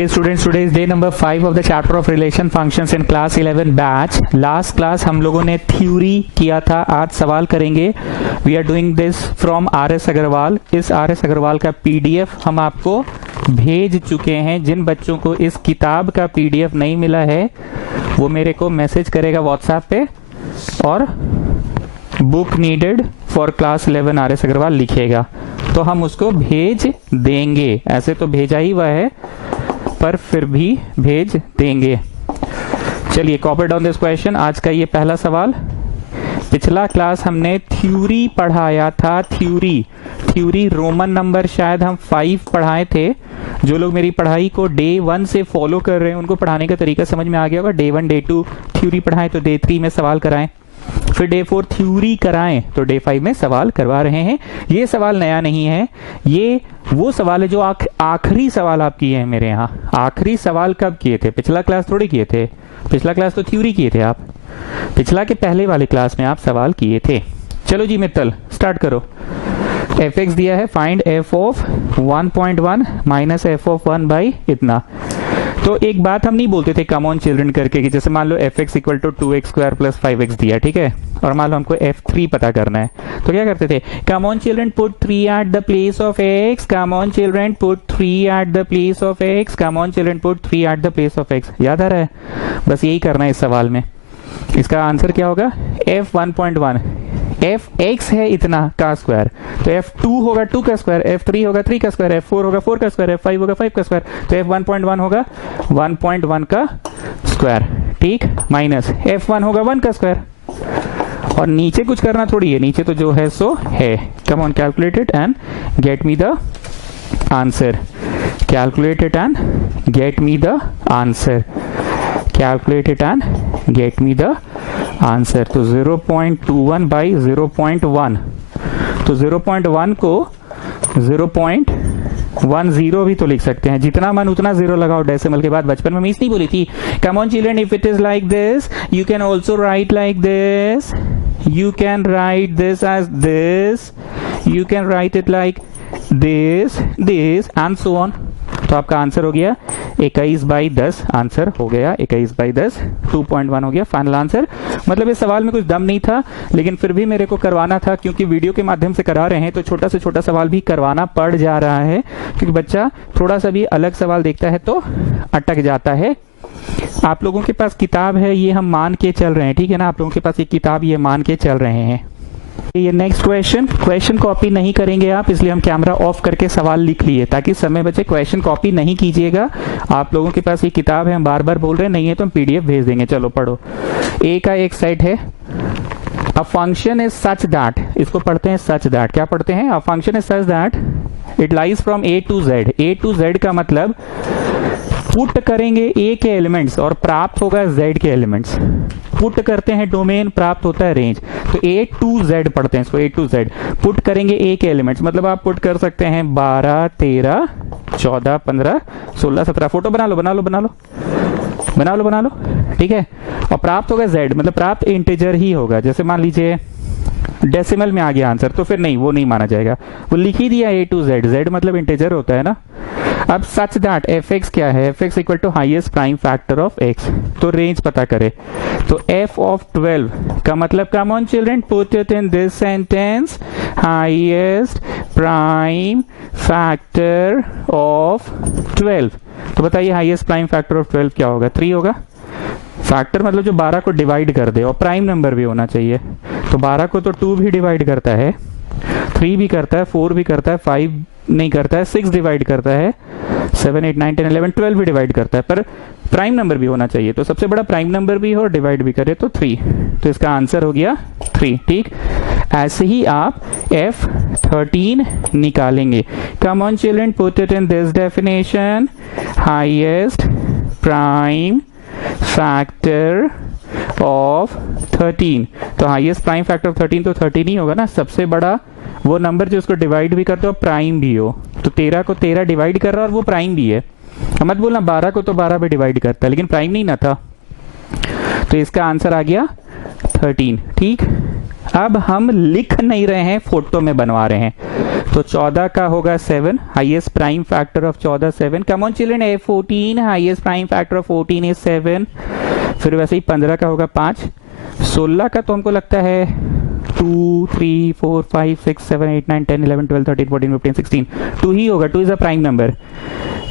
Okay students, today is day number 5 of the chapter of relation functions in class 11 batch. Last class हम लोगों ने theory किया था, आज सवाल करेंगे. We are doing this from RS Agarwal. इस RS अग्रवाल का PDF हम आपको भेज चुके हैं. जिन बच्चों को इस किताब का PDF नहीं मिला है वो मेरे को मैसेज करेगा व्हाट्सएप पे और book needed for class 11 RS Agarwal लिखेगा तो हम उसको भेज देंगे. ऐसे तो भेजा ही हुआ है पर फिर भी भेज देंगे. चलिए कॉपी डाउन दिस क्वेश्चन. आज का ये पहला सवाल. पिछला क्लास हमने थ्योरी पढ़ाया था. थ्योरी रोमन नंबर शायद हम 5 पढ़ाए थे. जो लोग मेरी पढ़ाई को डे 1 से फॉलो कर रहे हैं उनको पढ़ाने का तरीका समझ में आ गया होगा. डे 1 डे 2 थ्योरी पढ़ाएं तो डे 3 में सवाल कराएं, फिर डे 4 थ्योरी कराएं तो डे 5 में सवाल करवा रहे हैं. ये सवाल नया नहीं है, ये वो सवाल है जो आखिरी सवाल आप किए हैं मेरे यहाँ. आखिरी सवाल कब किए थे? पिछला क्लास थोड़ी किए थे. पिछला क्लास तो थ्योरी किए थे आप. पिछला के पहले वाले क्लास में आप सवाल किए थे. चलो जी मित्तल स्टार्ट करो. fx दिया है, find f of 1.1 minus f of 1 by इतना. तो एक बात हम नहीं बोलते थे कम ऑन चिल्ड्रन करके कि जैसे मान लो fx equal to 2x square plus 5x दिया, ठीक है, और मान लो हमको f3 पता करना है तो क्या करते थे? कम on children put 3 eight the place of x, come on children put 3 eight the place of x, come on children put 3 eight the place of x. याद आ रहा है? बस यही करना है इस सवाल में. इसका आंसर क्या होगा? f 1.1 fx है इतना का स्क्वायर तो f2 होगा 2 का स्क्वायर, f3 होगा 3 का स्क्वायर, f4 होगा 4 का स्क्वायर, f5 होगा 5 का स्क्वायर. तो f 1.1 होगा 1.1 का स्क्वायर, ठीक, माइनस f1 होगा 1 का स्क्वायर. और नीचे कुछ करना थोड़ी है, नीचे तो जो है सो है. Come on calculate it and get me the answer. Calculate it and get me the answer. Calculate it and get me the answer. तो 0.21 बाई 0.1. तो 0.1 को 0.10 भी तो लिख सकते हैं. जितना मन उतना जीरो लगाओ डेसिमल के बाद. बचपन में मिस नहीं बोली थी come on children if it is like this you can also write like this, you can write this as this, you can write it like this and so on. तो आपका answer हो गया 21/10. Answer हो गया 21/10. 2.1 हो गया final answer. मतलब इस सवाल में कुछ दम नहीं था लेकिन फिर भी मेरे को करवाना था क्योंकि वीडियो के माध्यम से करा रहे हैं तो छोटा से छोटा सवाल भी करवाना पड़ जा रहा है क्योंकि बच्चा थोड़ा सा भी अलग सवाल देखता है तो अटक जाता है. आप लोगों के पास किताब है ये हम मान के चल रहे हैं, ठीक है ना. आप लोगों के पास ये किताब ये मान के चल रहे हैं. ये नेक्स्ट क्वेश्चन कॉपी नहीं करेंगे आप, इसलिए हम कैमरा ऑफ करके सवाल लिख लिए ताकि समय बचे. क्वेश्चन कॉपी नहीं कीजिएगा. आप लोगों के पास ये किताब है, हम बार बार बोल रहे हैं, नहीं है तो हम पीडीएफ भेज देंगे. चलो पढ़ो. ए का एक सेट है. A function is such that, इसको पढ़ते हैं सच दैट. क्या पढ़ते हैं? A function is such that it lies from A to Z. A to Z का मतलब पुट करेंगे ए के एलिमेंट्स और प्राप्त होगा जेड के एलिमेंट्स. पुट करते हैं डोमेन, प्राप्त होता है रेंज. तो ए टू जेड पढ़ते हैं इसको. ए टू जेड पुट करेंगे ए के एलिमेंट्स मतलब आप पुट कर सकते हैं 12 13 14 15 16 17. फोटो बना लो ठीक है. और प्राप्त होगा जेड मतलब प्राप्त इंटीजर ही होगा. जैसे मान लीजिए डेसिमल में आ गया आंसर तो फिर नहीं, वो नहीं माना जाएगा. वो लिख ही दिया ए टू जेड, जेड मतलब इंटीजर होता है ना. अब सच दैट एफ एक्स क्या है? F X equal to highest prime factor of X. तो रेंज पता करे तो एफ ऑफ 12 का मतलब come on children put it in this sentence highest prime factor of 12. तो बताइए हाइएस्ट प्राइम फैक्टर ऑफ 12 क्या होगा? 3 होगा. फैक्टर मतलब जो 12 को डिवाइड कर दे और प्राइम नंबर भी होना चाहिए. तो 12 को तो 2 भी डिवाइड करता है, 3 भी करता है, 4 भी करता है, 5 नहीं करता है, 6 डिवाइड करता है, 7 8 9 10 11 12 भी डिवाइड करता है. पर प्राइम नंबर भी होना चाहिए. तो सबसे बड़ा प्राइम नंबर भी हो और डिवाइड भी करे तो 3. तो इसका आंसर हो गया 3. ठीक. ऐसे ही आप F13 निकालेंगे. कम on children put it in this definition highest prime factor of 13. तो हाईएस्ट प्राइम फैक्टर ऑफ 13 तो 13 ही होगा ना. सबसे बड़ा वो नंबर जो उसको डिवाइड भी करते हो प्राइम भी हो. तो 13 को 13 डिवाइड कर रहा है और वो प्राइम भी है. मत बोलना 12 को तो 12 भी डिवाइड करता है लेकिन प्राइम नहीं ना था. तो इसका आंसर आ गया 13. ठीक. अब हम लिख नहीं रहे हैं, फोटो में बनवा रहे हैं. तो 14 का होगा 7, highest prime factor of 14 7। Come on children, F14 highest prime factor of 14 is 7। फिर वैसे ही 15 का होगा 5। 16 का तो हमको लगता है 2 3 4 5 6 7 8 9 10 11 12 13 14 15 16 2 ही होगा। 2 is a prime number.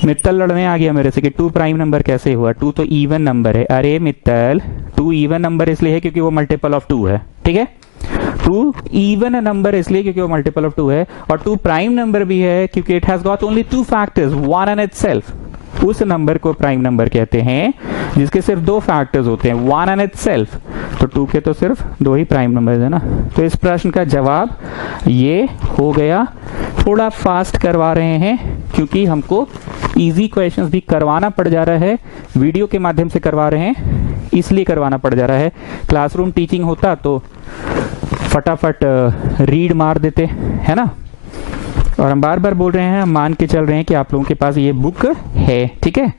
Mittal लड़ने आ गया मेरे से कि 2 प्राइम नंबर कैसे हुआ, 2 तो इवन नंबर है। अरे मित्तल, 2 इवन नंबर इसलिए है क्योंकि वो मल्टीपल ऑफ 2 है, ठीक है। 2 इवन नंबर इसलिए क्योंकि वो मल्टीपल ऑफ 2 है, और 2 प्राइम नंबर भी है क्योंकि it has got only 2 factors, one and itself. उस नंबर को प्राइम नंबर कहते हैं जिसके सिर्फ 2 फैक्टर्स होते हैं, वन एंड इटसेल्फ। तो 2 के तो सिर्फ 2 ही प्राइम नंबर्स है ना। तो इस प्रश्न का जवाब ये हो गया। थोड़ा फास्ट करवा रहे हैं क्योंकि हमको इजी क्वेश्चंस भी करवाना पड़ जा रहा है, वीडियो के माध्यम से करवा रहे हैं इसलिए करवाना पड़ जा रहा है। क्लासरूम टीचिंग होता तो फटाफट रीड मार देते, है ना। और हम बार बार बोल रहे हैं, हम मान के चल रहे हैं कि आप लोगों के पास ये बुक है, ठीक है।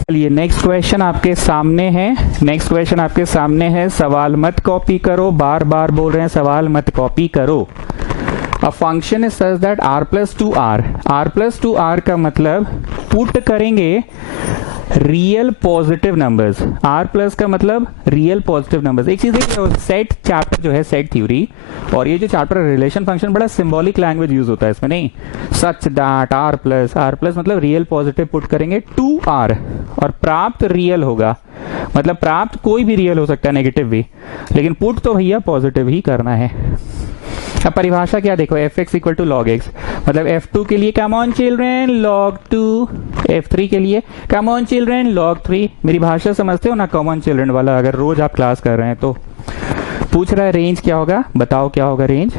चलिए नेक्स्ट क्वेश्चन आपके सामने है। नेक्स्ट क्वेश्चन आपके सामने है, सवाल मत कॉपी करो, बार बार बोल रहे हैं सवाल मत कॉपी करो। A function is such that r plus 2r, r plus 2r का मतलब पुट करेंगे real positive numbers, r plus का मतलब रियल पॉजिटिव नंबर्स। एक चीज है, सेट चैप्टर जो है सेट थ्योरी, और ये जो चैप्टर रिलेशन फंक्शन बड़ा सिंबॉलिक लैंग्वेज यूज होता है इसमें, नहीं सच दैट r प्लस मतलब रियल पॉजिटिव पुट करेंगे 2r और प्राप्त रियल होगा। मतलब प्राप्त कोई भी रियल हो सकता है, नेगेटिव भी, लेकिन पुट तो भैया पॉजिटिव ही करना है। अब परिभाषा क्या देखो, f(x equal to log x), मतलब f2 के लिए कम ऑन चिल्ड्रेन log 2, f3 के लिए कम ऑन चिल्ड्रेन log 3। मेरी भाषा समझते हो ना, कॉमन चिल्ड्रेन वाला, अगर रोज आप क्लास कर रहे हैं तो। पूछ रहा है रेंज क्या होगा, बताओ क्या होगा रेंज।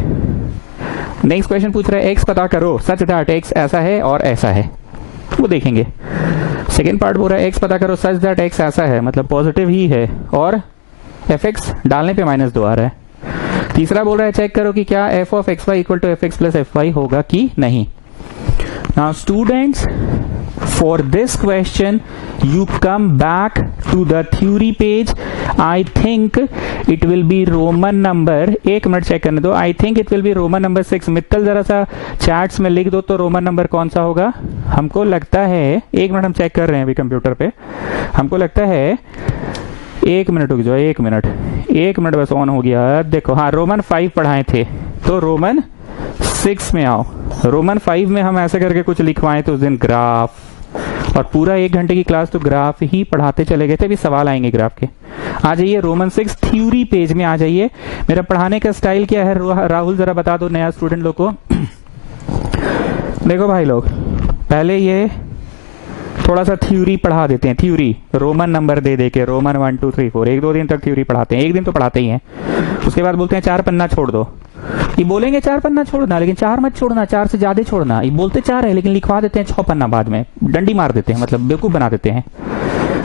नेक्स्ट क्वेश्चन पूछ रहा है x पता करो सच दैट x ऐसा है और ऐसा है, वो देखेंगे। सेकेंड पार्ट बोल रहा है x पता करो सच दैट x ऐसा है, मतलब पॉजिटिव ही है और fx डालने पे -2 आ रहा है। तीसरा बोल रहा है चेक करो कि क्या f of xy equal to fx plus fy होगा कि नहीं। Now students, for this question you come back to the theory page. I think it will be Roman number, एक मिनट चेक करने दो, I think it will be Roman number 6। Mittal जरा सा chats में लिख दो तो रोमन नंबर कौन सा होगा। हमको लगता है, एक मिनट हम चेक कर रहे हैं अभी कंप्यूटर पे, हमको लगता है, एक मिनट रुक जाओ, एक मिनट बस ऑन हो गया। देखो हाँ, रोमन 5 पढ़ाए थे तो रोमन 6 में आओ। रोमन 5 में हम ऐसे करके कुछ लिखवाए थे उस दिन, ग्राफ, और पूरा 1 घंटे की क्लास तो ग्राफ ही पढ़ाते चले गए थे। अभी सवाल आएंगे ग्राफ के। आ जाइए रोमन 6 थ्योरी पेज में आ जाइए। मेरा पढ़ाने का स्टाइल क्या है राहुल, जरा बता दो नया स्टूडेंट लोग को। देखो भाई लोग, पहले ये थोड़ा सा थ्योरी पढ़ा देते हैं, थ्योरी रोमन नंबर दे दे के, रोमन 1 2 3 4, 1-2 दिन तक थ्योरी पढ़ाते हैं, एक दिन तो पढ़ाते ही हैं। उसके बाद बोलते हैं 4 पन्ना छोड़ दो। ये बोलेंगे 4 पन्ना छोड़ना, लेकिन 4 मत छोड़ना, 4 से ज्यादा छोड़ना। ये बोलते 4 है लेकिन लिखवा देते हैं 6 पन्ना, बाद में डंडी मार देते हैं, मतलब बेवकूफ बना देते हैं।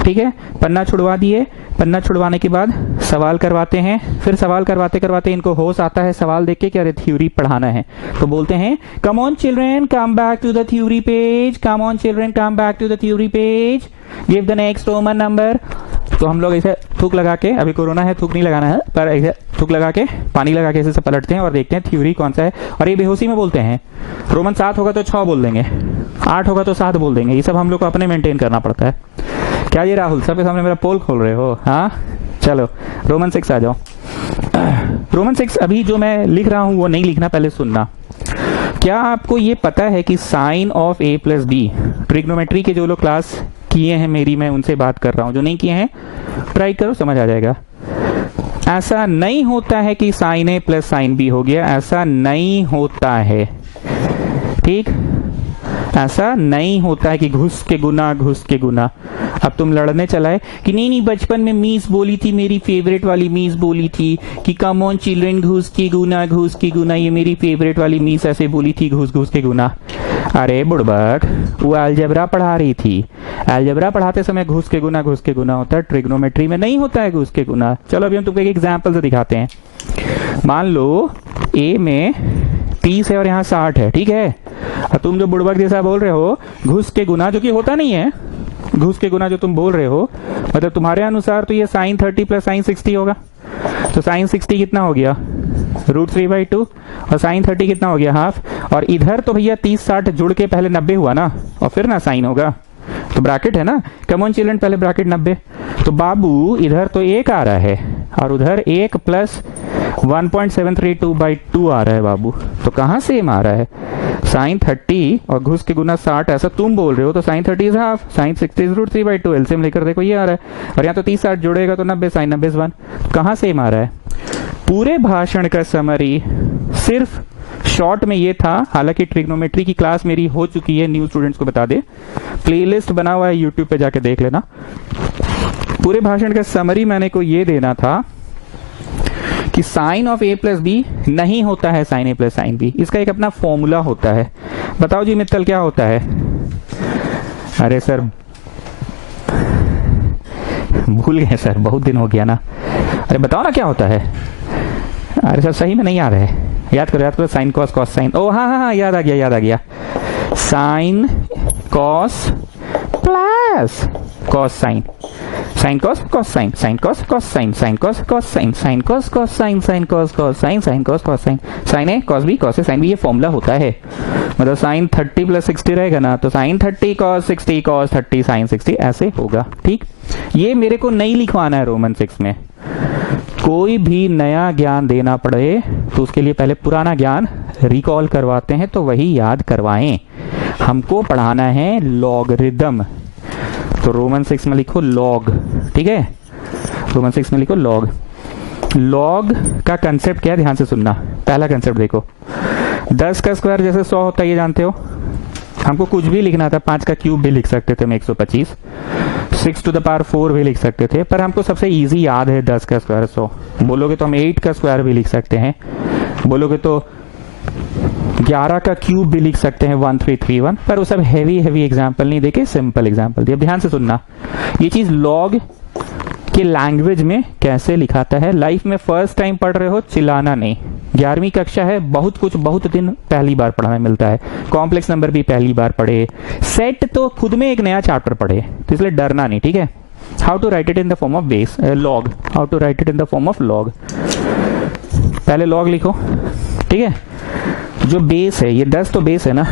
ठीक है, पन्ना छुड़वा दिए, पन्ना छुड़वाने के बाद सवाल करवाते हैं, फिर सवाल करवाते करवाते इनको होश आता है सवाल देख के कि अरे थ्योरी पढ़ाना है, तो बोलते हैं come on children come back to the theory page, come on children come back to the theory page, give the next Roman number. तो हम लोग ऐसे थूक लगा के, अभी कोरोना है थूक नहीं लगाना है, पर ऐसे थूक लगा के पानी लगा के ऐसे से पलटते हैं और देखते हैं थ्योरी कौन सा है। और ये बेहोशी में बोलते हैं, रोमन 7 होगा तो 6 बोल देंगे, 8 होगा तो 7 बोल देंगे। ये सब हम लोग को अपने मेंटेन करना पड़ता है। क्या ये राहुल सबके सामने मेरा पोल खोल रहे हो? हाँ चलो रोमन 6 आ जाओ। रोमन 6 अभी जो मैं लिख रहा हूं वो नहीं लिखना, पहले सुनना। क्या आपको ये पता है कि sine of a plus b, trigonometry के जो लोग क्लास किए हैं मेरी, मैं उनसे बात कर रहा हूं, जो नहीं किए हैं ट्राई करो, समझ आ जाएगा। ऐसा नहीं होता है कि sine a plus sine b हो गया, ऐसा नहीं होता है, ठीक, ऐसा नहीं होता है कि घुस के गुना घुस के गुना। अब तुम लड़ने चलाए कि नहीं नहीं बचपन में मीस बोली थी, मेरी फेवरेट वाली मीस बोली थी कि कम ऑन चिल्ड्रन घुस के गुना, ये मेरी फेवरेट वाली मीस ऐसे बोली थी घुस घुस के गुना। अरे बुड़बक, वो अलजेब्रा पढ़ा रही थी, अलजेब्रा पढ़ाते समय घुस के गुना होता है, ट्रिग्नोमेट्री में नहीं होता है घुस के गुना। चलो अभी हम तुमको एक एग्जाम्पल से दिखाते हैं। मान लो ए में 30 है और यहाँ 60 है, ठीक है, और तुम जो बुड़बक जैसा बोल रहे हो घुस के गुना, जो कि होता नहीं है, घुस के गुना जो तुम बोल रहे हो, मतलब तुम्हारे अनुसार तो ये साइन 30 प्लस साइन 60 होगा। तो साइन 60 कितना हो गया? √3/2 और साइन 30 कितना हो गया हाफ। और इधर तो भैया 30 60 जुड़ के पहले 90 हुआ ना, और फिर ना साइन होगा, तो ब्रैकेट है ना, कमॉन चिल्ड्रन पहले ब्रैकेट 90। तो बाबू इधर तो 1 आ रहा है और उधर 1 प्लस 1.732/2 आ रहा है बाबू, तो कहाँ सेम आ रहा है? साइन 30 और घुस के गुना 60 ऐसा तुम बोल रहे हो, तो sine 30 is half, sine 60 is √3/2, LCM लेकर देखो ये आ रहा है, और यहाँ तो 30 60 जुड़ेगा तो 90, साइन 90 इज 1, कहाँ सेम आ रहा है? पूरे भाषण का समरी सिर्फ शॉर्ट में ये था, हालांकि ट्रिग्नोमेट्री की क्लास मेरी हो चुकी है, न्यू स्टूडेंट्स को बता दे, प्लेलिस्ट बना हुआ है यूट्यूब पे जाके देख लेना। पूरे भाषण का समरी मैंने को ये देना था कि sine of a plus b नहीं होता है sine a plus sine b, इसका एक अपना फॉर्मूला होता है। बताओ जी मित्तल क्या होता है? अरे सर भूल गए सर, बहुत दिन हो गया ना, अरे बताओ ना क्या होता है। अरे सर सही में नहीं याद है, याद करो साइन कॉस कॉस साइन, ओ हाँ याद आ गया, sine cos plus cos sine, sine cos cos sine, sine cos cos sine, sine cos cos sine, sine cos cos sine, sine cos cos sine, sine cos cos sine, sine A cos B cos A sine B, ये formula होता है। मतलब sign 30 plus 60 रहेगा ना, तो sine 30 cos 60 cos 30 sign 60 ऐसे होगा। ठीक, ये मेरे को नहीं लिखवाना है रोमन 6 में। कोई भी नया ज्ञान देना पड़े तो उसके लिए पहले पुराना ज्ञान रिकॉल करवाते हैं, तो वही याद करवाएं। हमको पढ़ाना है लॉगरिदम, तो रोमन 6 में लिखो लॉग, ठीक है, रोमन 6 में लिखो लॉग। लॉग का कंसेप्ट क्या है, ध्यान से सुनना। पहला कंसेप्ट देखो, 10 का स्क्वायर जैसे 100 होता है, ये जानते हो। हमको कुछ भी लिखना था, 5 का क्यूब भी लिख सकते थे हम 125, 6 टू द पावर 4 भी लिख सकते थे, पर हमको सबसे इजी याद है 10 का स्क्वायर 100। बोलोगे तो हम 8 का स्क्वायर भी लिख सकते हैं, बोलोगे तो 11 का क्यूब भी लिख सकते हैं 1331, पर वो सब हैवी एग्जाम्पल नहीं देके सिंपल एग्जाम्पल दिए। अब ध्यान से सुनना, ये चीज लॉग के लैंग्वेज में कैसे लिखाता है। लाइफ में फर्स्ट टाइम पढ़ रहे हो, चिल्लाना नहीं। 11वीं कक्षा है, बहुत कुछ बहुत दिन पहली बार पढ़ाने मिलता है, कॉम्प्लेक्स नंबर भी पहली बार पढ़े, सेट तो खुद में एक नया चैप्टर पढ़े, तो इसलिए डरना नहीं, ठीक है। How to write it in the form of base log, how to write it in the form of log. पहले लॉग लिखो, ठीक है। जो बेस है, ये 10 तो बेस है ना,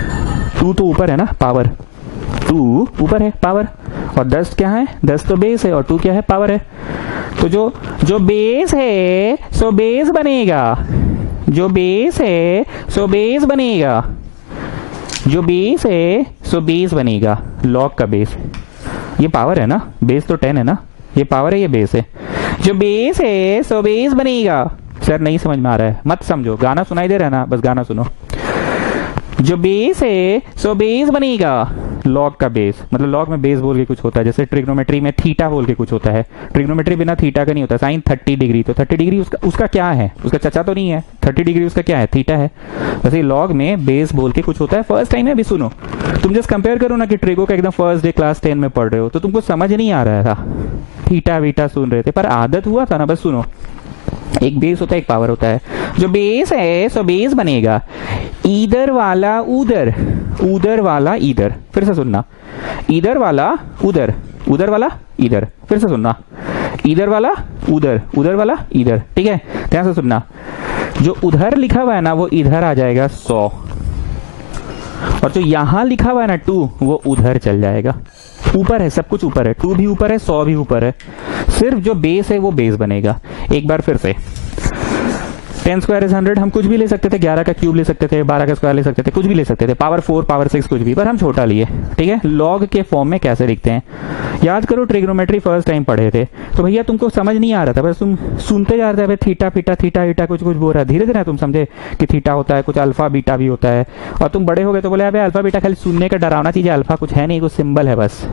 2 तो ऊपर है ना, पावर 2 ऊपर है पावर, और 10 क्या है, 10 तो बेस है और 2 क्या है, पावर है। तो जो बेस है सो बेस बनेगा, जो बेस है सो बेस बनेगा, जो बेस है सो बेस बनेगा। लॉग का बेस, ये पावर है ना, बेस तो 10 है ना, ये पावर है ये बेस है, जो बेस है सो बेस बनेगा। सर नहीं समझ में आ रहा है, मत समझो, गाना सुनाई दे रहा है ना, बस गाना सुनो। जो बेस है सो बेस बनेगा, लॉग का बेस, मतलब लॉग में बेस बोल के कुछ होता है, जैसे ट्रिग्नोमेट्री में थीटा बोल के कुछ होता है। ट्रिग्नोमेट्री बिना थीटा का नहीं होता। साइन 30 डिग्री, तो 30 डिग्री उसका क्या है, उसका चचा तो नहीं है, 30 डिग्री उसका क्या है, थीटा है। वैसे लॉग में बेस बोल के कुछ होता है। फर्स्ट टाइम है, अभी सुनो, तुम जस्ट कंपेयर करो ना कि ट्रिगो का एकदम फर्स्ट डे क्लास 10 में पढ़ रहे हो, तो तुमको समझ नहीं आ रहा था, थीटा वीटा सुन रहे थे, पर आदत हुआ था ना। बस सुनो, एक बेस होता है, एक पावर होता है। जो बेस है सो बेस बनेगा, इधर वाला उधर, उधर वाला इधर। फिर से सुनना, इधर वाला उधर, उधर वाला इधर। फिर से सुनना, इधर वाला उधर, उधर वाला इधर, ठीक है। ध्यान से सुनना, जो उधर लिखा हुआ है ना वो इधर आ जाएगा 100, और जो यहां लिखा हुआ है ना 2 वो उधर चल जाएगा। ऊपर है, सब कुछ ऊपर है, 2 भी ऊपर है, 100 भी ऊपर है, सिर्फ जो बेस है वो बेस बनेगा। एक बार फिर से, 10 स्क्वायर इज 100, हम कुछ भी ले सकते थे, 11 का क्यूब ले सकते थे, 12 का स्क्वायर ले सकते थे, कुछ भी ले सकते थे, पावर 4 पावर 6 कुछ भी, पर हम छोटा लिए, ठीक है। लॉग के फॉर्म में कैसे लिखते हैं याद करो, ट्रिग्नोमेट्री फर्स्ट टाइम पढ़े थे तो भैया तुमको समझ नहीं आ रहा था, बस तुम सुनते जा रहे थे, थीटा फीटा थीटा ईटा कुछ कुछ बोल रहा है। धीरे धीरे तुम समझे कि थीटा होता है, कुछ अल्फा बीटा भी होता है, और तुम बड़े हो गए तो बोले अबे अल्फा बीटा खाली सुनने का डरावना चीज है, अल्फा कुछ है नहीं, कुछ सिंबल है बस,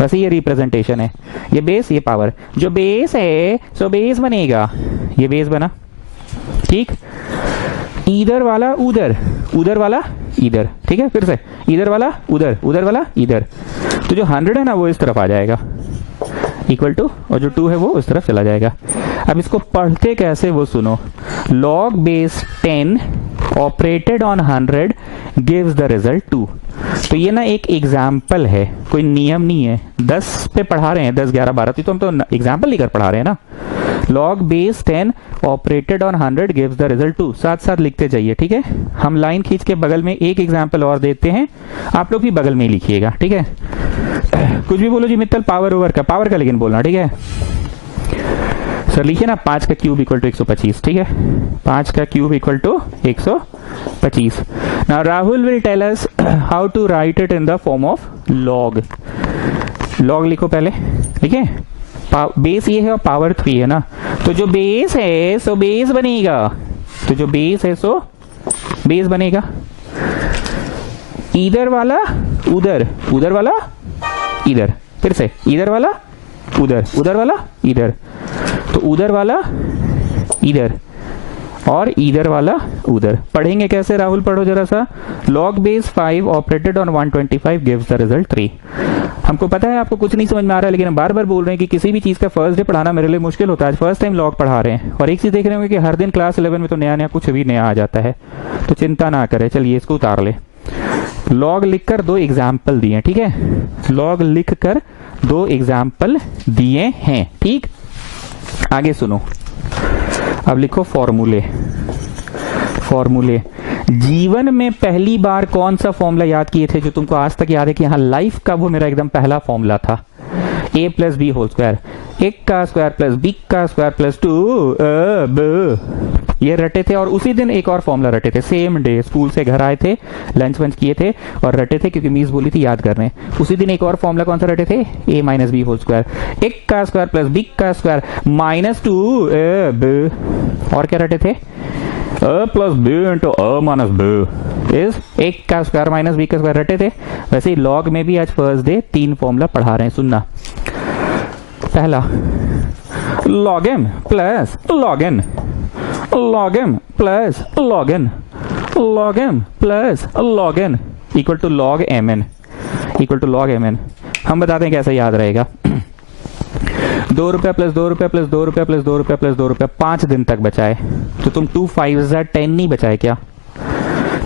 वैसे ये रिप्रेजेंटेशन है। ये बेस, ये पावर, जो बेस है सो बेस बनेगा, ये बेस बना, ठीक। इधर वाला उधर, उधर वाला इधर, ठीक है। फिर से, इधर वाला उधर, उधर वाला इधर। तो जो 100 है ना वो इस तरफ आ जाएगा, इक्वल टू, और जो 2 है वो उस तरफ चला जाएगा। अब इसको पढ़ते कैसे वो सुनो, log base 10 operated on 100 gives the result 2। तो ये ना एक एग्जाम्पल है, कोई नियम नहीं है। 10 पे पढ़ा रहे हैं, 10 11 12, तो हम तो एग्जाम्पल लेकर पढ़ा रहे हैं ना। Log base 10 operated on 100 gives the result 2। साथ साथ लिखते जाइए, ठीक है। हम लाइन खींच के बगल में एक एग्जाम्पल और देते हैं, आप लोग भी बगल में ही लिखिएगा, ठीक है। कुछ भी बोलो जी मित्तल, पावर का लेकिन बोलना, ठीक है सर। लिखिए ना 5 का क्यूब इक्वल टू 125, ठीक है। 5 का cube equal to 125। Now Rahul will tell us how to write it in the form of log. Log लिखो पहले, ठीक है। बेस ये है और पावर 3 है ना, तो जो बेस है सो बेस बनेगा, तो जो बेस है सो बेस बनेगा। इधर वाला उधर, उधर वाला इधर, फिर से इधर वाला उधर, उधर वाला इधर, तो उधर वाला इधर और इधर वाला उधर। पढ़ेंगे कैसे राहुल, पढ़ो जरा सा। Log base 5 operated on 125 gives the result 3। हमको पता है आपको कुछ नहीं समझ में आ रहा है, लेकिन हम बार बार बोल रहे हैं कि किसी भी चीज का फर्स्ट डे पढ़ाना मेरे लिए मुश्किल होता है। आज फर्स्ट टाइम लॉग पढ़ा रहे हैं और एक चीज देख रहे होंगे कि हर दिन क्लास 11 में तो नया नया कुछ भी नया आ जाता है, तो चिंता ना करें। चलिए इसको उतार ले। लॉग लिखकर 2 एग्जाम्पल दिए, ठीक है। लॉग लिखकर 2 एग्जाम्पल दिए हैं, ठीक। आगे सुनो, अब लिखो फॉर्मूले। फॉर्मूले, जीवन में पहली बार कौन सा फॉर्मूला याद किए थे जो तुमको आज तक याद है कि हाँ लाइफ का वो मेरा एकदम पहला फॉर्मूला था? a plus b whole square, एक का स्क्वायर प्लस बी का स्क्वायर प्लस 2 ये रटे थे। और उसी दिन एक और फॉर्मूला रटे थे, सेम डे स्कूल से घर आए थे, लंच वंच किए थे और रटे थे क्योंकि मीस बोली थी याद करने। उसी दिन एक और फॉर्मूला कौन सा रटे थे? a minus b whole square, एक का स्क्वायर प्लस बी का स्क्वायर माइनस 2 और क्या रटे थे? a plus b into a minus b is एक का स्क्वायर माइनस बी का स्क्वायर रटे थे। वैसे ही लॉग में भी आज फर्स्ट डे 3 फॉर्मूला पढ़ा रहे हैं, सुनना। पहला log m plus log n, log m plus log n, log m plus log n equal to log mn, equal to log mn। हम बताते हैं कैसे याद रहेगा। 2 रुपया प्लस 2 रुपया प्लस 2 रुपया प्लस 2 रुपया प्लस 2 रुपया 5 दिन तक बचाए, तो तुम 2 5 10 नहीं बचाए क्या?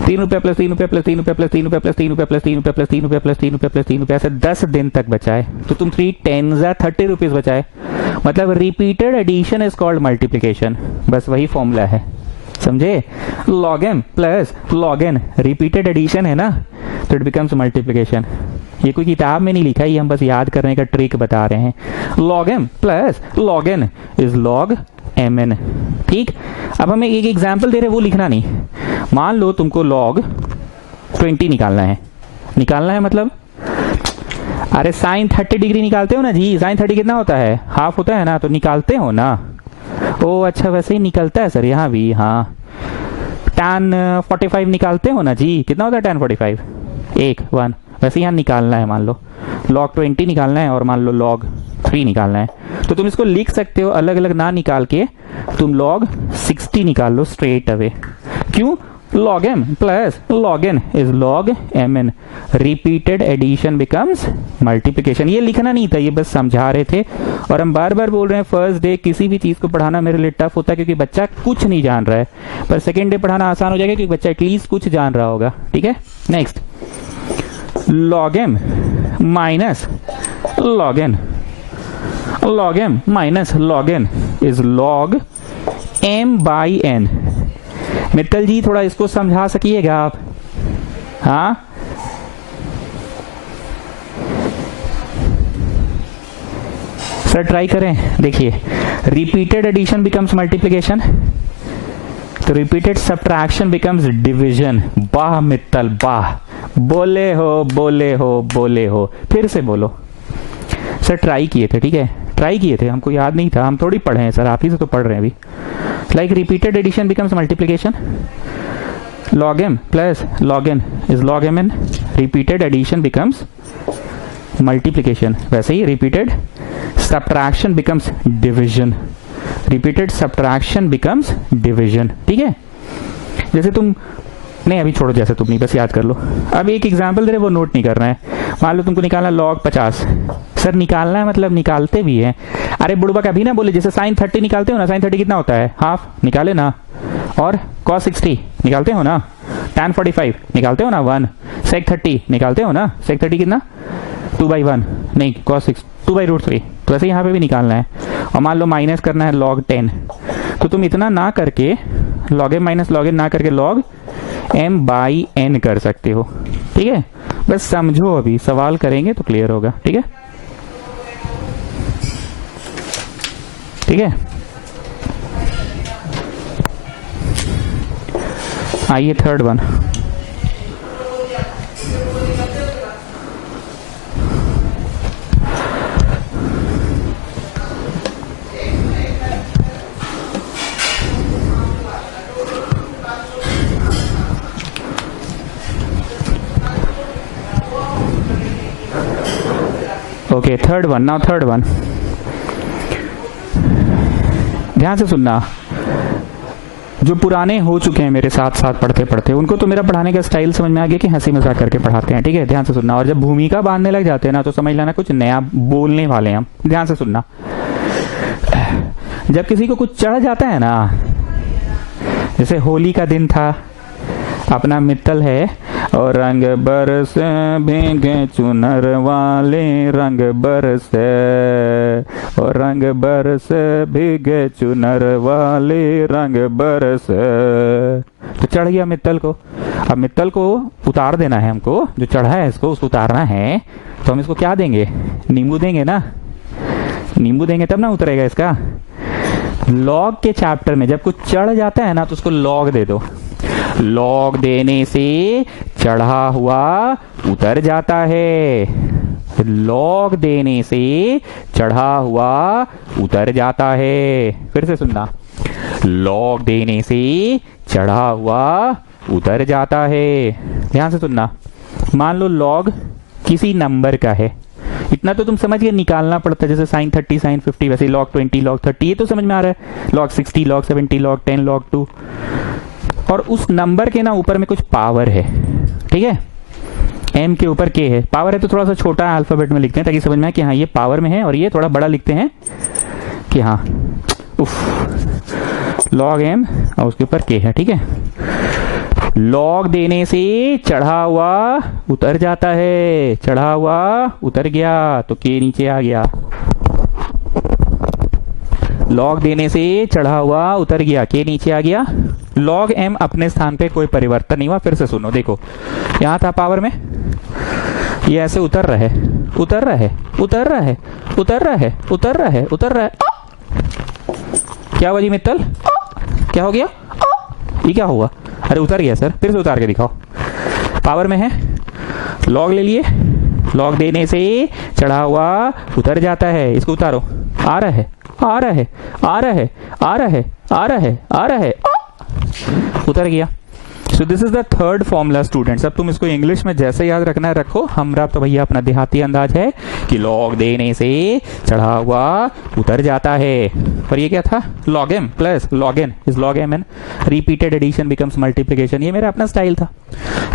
3 रुपया प्लस 3 रुपया प्लस 3 रुपया प्लस 3 रुपया प्लस 3 रुपया प्लस 3 रुपया प्लस 3 रुपया प्लस 3 रुपया प्लस 3 रुपया ऐसे 10 दिन तक बचाए, तो तुम 3 10 30 रुपीज बचाए। मतलब repeated addition is called multiplication. बस वही फॉर्मूला है, समझे? log m plus log n repeated addition है ना, तो इट बिकम्स मल्टीप्लीकेशन। ये कोई किताब में नहीं लिखा, ये हम बस याद करने का ट्रिक बता रहे हैं। log m plus log n is log mn, ठीक। अब हमें एक एग्जाम्पल दे रहे, वो लिखना नहीं। मान लो तुमको log 20 निकालना है। निकालना है मतलब अरे साइन 30 डिग्री निकालते हो ना जी, साइन 30 कितना होता है? हाफ होता है ना, तो निकालते हो ना। ओ अच्छा, वैसे ही निकलता है सर यहाँ भी। हाँ, tan 45 निकालते हो ना जी, कितना होता है tan 45? 1 वैसे यहाँ निकालना है। मान लो log 20 निकालना है और मान लो log 3 निकालना है, तो तुम इसको लिख सकते हो अलग अलग ना निकाल के, तुम log 60 निकाल लो स्ट्रेट अवे। क्यों? log m plus log n is log mn, repeated addition becomes multiplication. ये लिखना नहीं था, ये बस समझा रहे थे। और हम बार बार बोल रहे हैं फर्स्ट डे किसी भी चीज को पढ़ाना मेरे लिए टफ होता है क्योंकि बच्चा कुछ नहीं जान रहा है, पर सेकेंड डे पढ़ाना आसान हो जाएगा क्योंकि बच्चा एटलीस्ट कुछ जान रहा होगा, ठीक है। Next, log m minus log n, log m minus log n is log m by n। Mittal ji थोड़ा इसको समझा सकिएगा आप? हाँ, सर ट्राई करें। देखिए, रिपीटेड एडिशन बिकम्स मल्टीप्लिकेशन, तो रिपीटेड सब्ट्रैक्शन बिकम्स डिवीजन। वाह मित्तल वाह, बोले हो बोले हो बोले हो। फिर से बोलो। सर ट्राई किए थे, ठीक है, ट्राई किए थे, हमको याद नहीं था, हम थोड़ी पढ़े हैं सर, आप ही से तो पढ़ रहे हैं अभी। Like repeated addition becomes multiplication, log m plus log n is log mn, repeated addition becomes multiplication. वैसे ही repeated subtraction becomes division, repeated subtraction becomes division, ठीक है। जैसे तुम नहीं, अभी छोड़ो, जैसे तुम नहीं, बस याद कर लो। अब एक एग्जांपल दे रहे, वो नोट नहीं करना है। मान लो तुमको निकालना log 50। सर निकालना है मतलब निकालते भी हैं। अरे बुढ़वा कभी ना बोले, जैसे साइन 30 निकालते हो ना, साइन 30 कितना होता है? हाफ, निकाले ना। और cos 60 निकालते हो ना, tan 45 निकालते हो ना 1, sec 30 निकालते हो ना, sec 30 कितना? 2/1 नहीं cos 6 2/√3, तो वैसे यहाँ पे भी निकालना है। और मान लो माइनस करना है log 10, तो तुम इतना ना करके log m minus log n ना करके log m/n कर सकते हो। ठीक है, बस समझो, अभी सवाल करेंगे तो क्लियर होगा। ठीक है, ठीक है। आइए third one. Okay, third one. Now third one, ध्यान से सुनना। जो पुराने हो चुके हैं मेरे साथ साथ पढ़ते पढ़ते, उनको तो मेरा पढ़ाने का स्टाइल समझ में आ गया कि हंसी मजाक करके पढ़ाते हैं। ठीक है, ध्यान से सुनना। और जब भूमिका बांधने लग जाते हैं ना, तो समझ लेना कुछ नया बोलने वाले हैं हम। ध्यान से सुनना। जब किसी को कुछ चढ़ जाता है ना, जैसे होली का दिन था, अपना मित्तल है, और रंग बरस भीगे चुनर वाले, रंग बरस, और रंग बरस भीगे चुनर वाले, रंग बरस। तो चढ़ गया मित्तल को। अब मित्तल को उतार देना है हमको, जो चढ़ा है इसको, उसको उतारना है। तो हम इसको क्या देंगे? नींबू देंगे ना, नींबू देंगे तब ना उतरेगा इसका। लॉग के चैप्टर में जब कुछ चढ़ जाता है ना, तो उसको लॉग दे दो। लॉग देने से चढ़ा हुआ उतर जाता है। लॉग देने से चढ़ा हुआ उतर जाता है। फिर से सुनना, लॉग देने से चढ़ा हुआ उतर जाता है। ध्यान से सुनना। मान लो लॉग किसी नंबर का है, इतना तो तुम समझ के निकालना पड़ता है, जैसे sin 30 sin 50, वैसे log 20 log 30, ये तो समझ में आ रहा है। log 60 log 70 log 10 log 2, और उस नंबर के ना ऊपर में कुछ पावर है। ठीक है, m के ऊपर k है, पावर है तो थोड़ा सा छोटा अल्फाबेट में लिखते हैं ताकि समझ में आए कि हाँ ये पावर में है, और ये थोड़ा बड़ा लिखते हैं कि हाँ log m और उसके ऊपर k है। ठीक है, लॉग देने से चढ़ा हुआ उतर जाता है। चढ़ा हुआ उतर गया तो के नीचे आ गया। लॉग देने से चढ़ा हुआ उतर गया, के नीचे आ गया। लॉग एम अपने स्थान पे कोई परिवर्तन नहीं हुआ। फिर से सुनो, देखो यहां था पावर में, ये ऐसे उतर रहा है, उतर रहा है, उतर रहा है, उतर रहा है, उतर रहा है, उतर रहा है। क्या हुआ जी मित्तल? क्या हो गया? ये क्या हुआ? अरे उतर गया सर। फिर से उतार के दिखाओ। पावर में है, लॉग ले लिए, लॉग देने से चढ़ा हुआ उतर जाता है। इसको उतारो। आ रहा है, आ रहा है, आ रहा है, आ रहा है, आ रहा है, आ रहा है, उतर गया। So this is the third formula students. अब तुम इसको इंग्लिश में जैसे याद रखना है रखो। हमरा तो भैया अपना देहाती अंदाज है कि लॉग देने से चढ़ा हुआ उतर जाता है। और ये क्या था? log m plus log n is log m n। Repeated addition becomes multiplication, ये मेरा अपना स्टाइल था।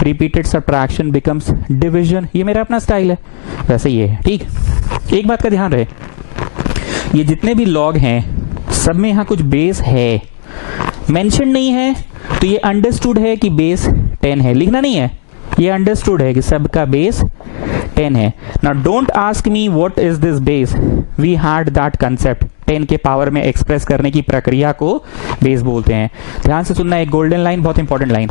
रिपीटेड सब्ट्रैक्शन बिकम्स डिविजन, ये मेरा अपना स्टाइल है। वैसे ये है। ठीक, एक बात का ध्यान रहे, ये जितने भी लॉग हैं सब में यहाँ कुछ बेस है, मेंशन नहीं है, तो ये अंडरस्टूड है कि बेस 10 है। लिखना नहीं है, ये अंडरस्टूड है कि सबका बेस 10 है। Now don't ask me what is this base, we had that concept. 10 के पावर में एक्सप्रेस करने की प्रक्रिया को बेस बोलते हैं। ध्यान से सुनना, एक गोल्डन लाइन, बहुत इंपॉर्टेंट लाइन।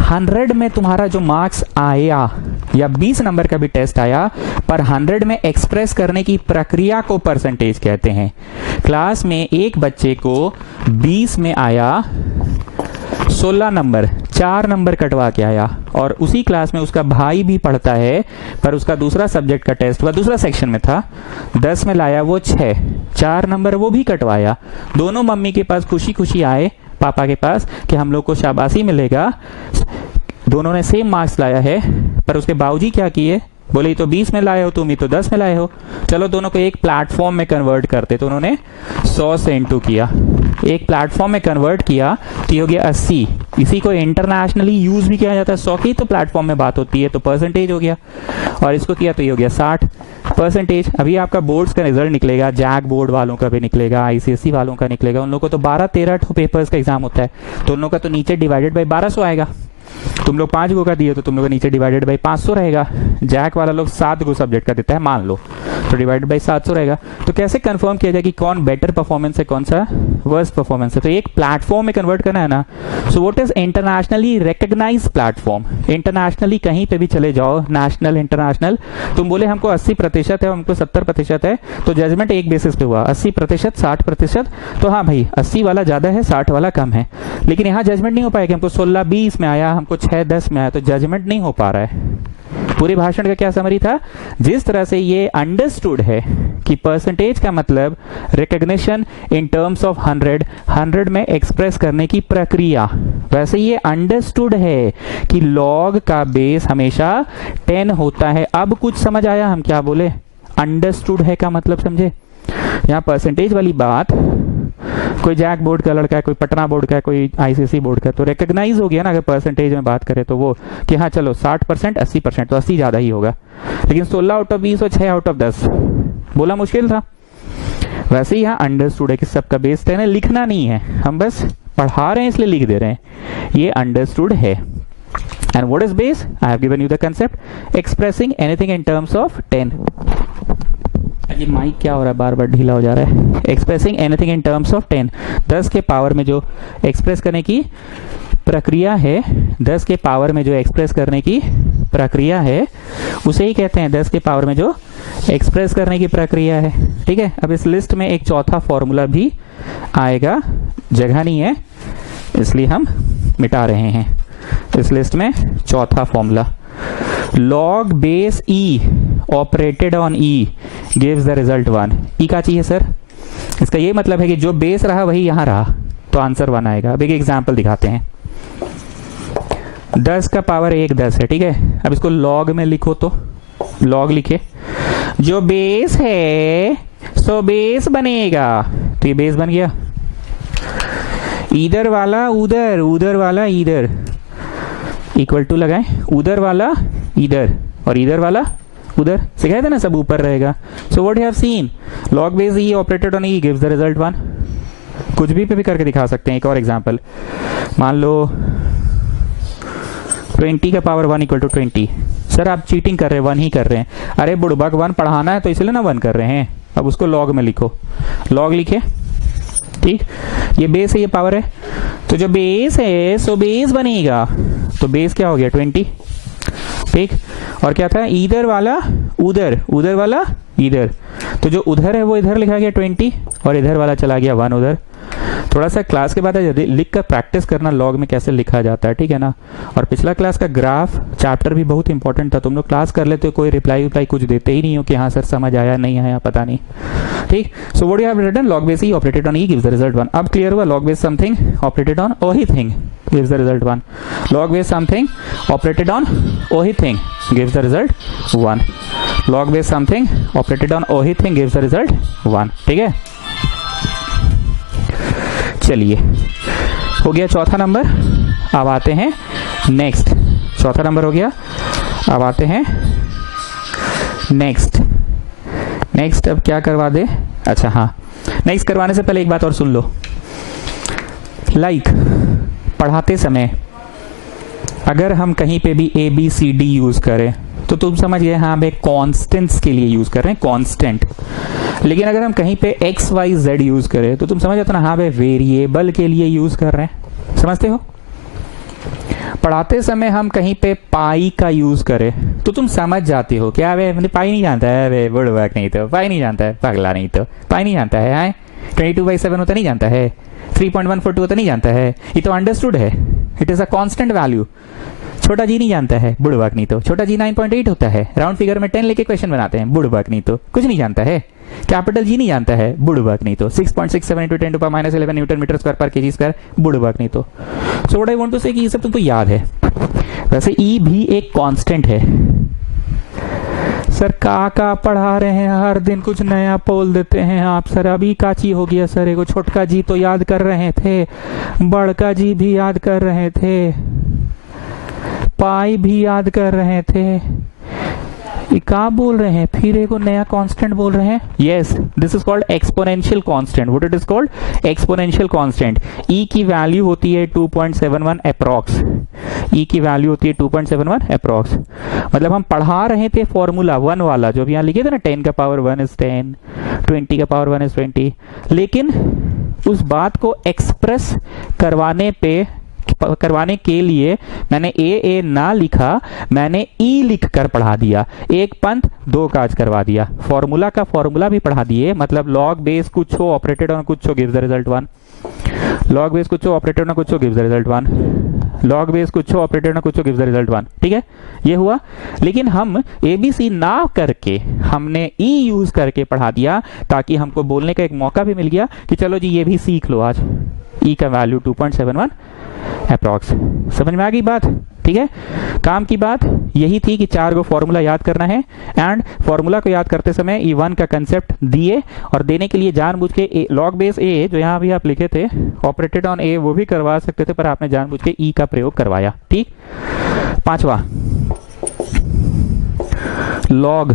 100 में तुम्हारा जो मार्क्स आया या 20 नंबर का भी टेस्ट आया, पर 100 में एक्सप्रेस करने की प्रक्रिया को परसेंटेज कहते हैं। क्लास में एक बच्चे को 20 में आया 16 नंबर, 4 नंबर कटवा के आया, और उसी क्लास में उसका भाई भी पढ़ता है, पर उसका दूसरा सब्जेक्ट का टेस्ट हुआ, दूसरा सेक्शन में था, 10 में लाया वो 6, 4 नंबर वो भी कटवाया। दोनों मम्मी के पास खुशी खुशी आए पापा के पास कि हम लोग को शाबाशी मिलेगा, दोनों ने सेम मार्क्स लाया है। पर उसके बाबूजी क्या किए, बोले ये तो 20 में लाए हो तुम, ये तो 10 में लाए हो, चलो दोनों को एक प्लेटफॉर्म में कन्वर्ट करते। तो उन्होंने 100 से इंटू किया, एक प्लेटफॉर्म में कन्वर्ट किया तो ये हो गया 80। इसी को इंटरनेशनली यूज भी किया जाता है। 100 की तो प्लेटफॉर्म में बात होती है, तो परसेंटेज हो गया। और इसको किया तो ये हो गया 60%। अभी आपका बोर्ड्स का रिजल्ट निकलेगा, जैक बोर्ड वालों का भी निकलेगा, आईसीएसई वालों का निकलेगा। उन लोगों को तो 12-13 पेपर्स का एग्जाम होता है, तो उन लोगों का तो नीचे डिवाइडेड बाई 1200 आएगा। तुम लोग 5 गो का दिए तो तुम लोग नीचे डिवाइडेड बाई 500 रहेगा। जैक वाला लोग 7 गो सब्जेक्ट का देता है मान लो, तो डिवाइडेड बाई 700 रहेगा। तो कैसे कंफर्म किया जाए कि कौन बेटर परफॉर्मेंस है कौन सा वर्स्ट परफॉर्मेंस है? तो एक प्लेटफॉर्म में कन्वर्ट करना है ना। So what is internationally recognised platform? Internationally कहीं पे भी चले जाओ, नेशनल इंटरनेशनल, तुम बोले हमको 80% है, हमको 70% है, तो जजमेंट एक बेसिस पे हुआ 80% 60%, तो हाँ भाई 80 वाला ज्यादा है 60 वाला कम है। लेकिन यहाँ जजमेंट नहीं हो पाएगा, हमको 16-20 में आया, हमको 6-10 में आया, तो जजमेंट नहीं हो पा रहा है। पूरे भाषण का क्या समरी था? जिस तरह से ये अंडरस्टूड है कि परसेंटेज का मतलब रिकॉग्निशन इन टर्म्स ऑफ 100 में एक्सप्रेस करने की प्रक्रिया, वैसे ये अंडरस्टूड है कि लॉग का बेस हमेशा 10 होता है। अब कुछ समझ आया हम क्या बोले? अंडरस्टूड है का मतलब समझे? यहाँ परसेंटेज वाली बात, कोई जैक बोर्ड का लड़का है, कोई पटना बोर्ड का है, कोई आईसीएसई बोर्ड का, तो रिकॉग्नाइज हो गया ना। अगर परसेंटेज में बात करें तो वो कि हाँ चलो 60% 80%, तो 80 ज्यादा ही होगा। लेकिन 16 आउट ऑफ 20 और 6 आउट ऑफ 10 बोला मुश्किल था। वैसे ही यहाँ अंडरस्टूड है कि सबका बेस 10 है, लिखना नहीं है, हम बस पढ़ा रहे हैं इसलिए लिख दे रहे हैं। ये अंडरस्टूड है। And what is base? I have given you the concept expressing anything in terms of 10। ये माइक क्या हो रहा है, बार बार ढीला हो जा रहा है। Expressing anything in terms of 10, 10 के पावर में जो एक्सप्रेस करने की प्रक्रिया है, 10 के पावर में जो एक्सप्रेस करने की प्रक्रिया है उसे ही कहते हैं 10 के पावर में जो एक्सप्रेस करने की प्रक्रिया है। ठीक है, अब इस लिस्ट में एक चौथा फॉर्मूला भी आएगा, जगह नहीं है इसलिए हम मिटा रहे हैं। इस लिस्ट में चौथा formula, log base e operated on e gives the result 1। e का चाहिए सर? इसका ये मतलब है कि जो बेस रहा वही यहां रहा, तो आंसर 1 आएगा। अब एक एग्जांपल दिखाते हैं। 10 का पावर 1 10 है, ठीक है। अब इसको log में लिखो, तो log लिखे, जो बेस है सो बेस बनेगा, तो ये बेस बन गया। इधर वाला उधर, उधर वाला इधर, इक्वल टू लगाएं, उधर वाला इधर और इधर वाला उधर, सिखाया था ना सब ऊपर रहेगा। सो what you have seen, log base e operated on e gives the result 1। कुछ भी पे भी करके दिखा सकते हैं। एक और एग्जांपल, मान लो 20 का पावर 1 इक्वल टू 20। सर आप चीटिंग कर रहे हैं, 1 ही कर रहे हैं। अरे बुड़बक 1 पढ़ाना है तो इसलिए ना 1 कर रहे हैं। अब उसको लॉग में लिखो, लॉग लिखे, ठीक। ये बेस है, ये पावर है, तो जो बेस है सो बेस बनेगा, तो बेस क्या हो गया 20, ठीक। और क्या था, इधर वाला उधर, उधर वाला इधर, तो जो उधर है वो इधर लिखा गया 20 और इधर वाला चला गया 1 उधर। थोड़ा सा क्लास के बाद लिख कर प्रैक्टिस करना लॉग में कैसे लिखा जाता है, ठीक है ना। और पिछला क्लास का ग्राफ चैप्टर भी बहुत इंपॉर्टेंट था, तुम लोग क्लास कर लेते हो, कोई रिप्लाई कुछ देते ही नहीं हो कि हाँ सर समझ आया नहीं आया पता नहीं, ठीक। So what you have written, log base e operated on e gives the result 1। अब क्लियर हुआ, log base something operated on ओही thing gives the result 1। Log base something operated on ओही thing gives the result 1। Log base something operated on ओही thing gives the result 1, ठीक है। चलिए, हो गया चौथा नंबर। अब आते हैं नेक्स्ट, चौथा नंबर हो गया। अब आते हैं नेक्स्ट। नेक्स्ट अब क्या करवा दे, अच्छा हाँ, नेक्स्ट करवाने से पहले एक बात और सुन लो। लाइक पढ़ाते समय अगर हम कहीं पे भी ABCD यूज करें तो तुम समझ गए हाँ भाई कॉन्स्टेंट्स के लिए यूज कर रहे हैं, कांस्टेंट। लेकिन अगर हम कहीं पे XYZ यूज करें तो तुम समझ जाते ना हाँ भाई वेरिएबल के लिए यूज कर रहे हैं, समझते हो। पढ़ाते समय हम कहीं पे पाई का यूज करें तो तुम समझ जाते हो क्या वे मतलब पाई नहीं जानता है, वे बुड़बक नहीं तो पाई नहीं जानता है, पगला नहीं तो पाई नहीं जानता है, 22/7 होता नहीं जानता है, 3.142 होता नहीं जानता है, ये तो अंडरस्टूड है, it is a constant value. छोटा जी नहीं जानता है, बुड़बक नहीं तो। छोटा जी 9.8 होता है, राउंड फिगर में 10 लेके क्वेश्चन बनाते हैं, बुड़बक नहीं तो। कुछ नहीं जानता है, कैपिटल जी नहीं जानता है, बुड़बक नहीं तो। 6.67 इंटू 10⁻11 न्यूटन मीटर स्क्वायर पर केजी स्क्वायर, बुड़बक नहीं तो। So what I want to say कि ये सब तुमको याद है। वैसे ई भी एक कांस्टेंट है। सर का पढ़ा रहे हैं, हर दिन कुछ नया बोल देते हैं आप सर। अभी काची हो गया सर, एगो छोटका जी तो याद कर रहे थे, बड़का जी भी याद कर रहे थे, पाई भी याद कर रहे थे, क्या बोल रहे हैं, फिर एक नया कांस्टेंट बोल रहे हैं। Yes, this is called exponential constant. What it is called? Exponential constant. E की वैल्यू होती है 2.71 अप्रॉक्स। ई की वैल्यू होती है 2.71 अप्रॉक्स। मतलब हम पढ़ा रहे थे फॉर्मूला 1 वाला, जो भी यहाँ लिखे थे ना, 10 का पावर 1 इज 10, 20 का पावर 1 इज 20, लेकिन उस बात को एक्सप्रेस करवाने के लिए मैंने ए ना लिखा, मैंने ई लिख कर पढ़ा दिया। एक पंथ दो काज करवा दिया। फॉर्मूला का फॉर्मूला भी पढ़ा दिए, मतलब लॉग बेस कुछ हो ऑपरेटेड ऑन कुछ हो gives the result 1, log base कुछ हो ऑपरेटेड ऑन कुछ हो gives the result 1, log base कुछ हो ऑपरेटेड ऑन कुछ हो गिव्स द रिजल्ट 1। ठीक है, ये हुआ। लेकिन हम एबीसी ना करके हमने ई यूज करके पढ़ा दिया, ताकि हमको बोलने का एक मौका भी मिल गया कि चलो जी ये भी सीख लो आज। ई का वैल्यू 2.71 अप्रॉक्स। समझ में आ गई बात? ठीक है, काम की बात यही थी कि 4 को फॉर्मूला याद करना है, एंड फॉर्मूला को याद करते समय E1 का कंसेप्ट दिए, और देने के लिए जानबूझ के लॉग बेस ए, जो यहाँ भी आप लिखे थे ऑपरेटेड ऑन ए, वो भी करवा सकते थे, पर आपने जानबूझ के ई का प्रयोग करवाया। ठीक, 5वां log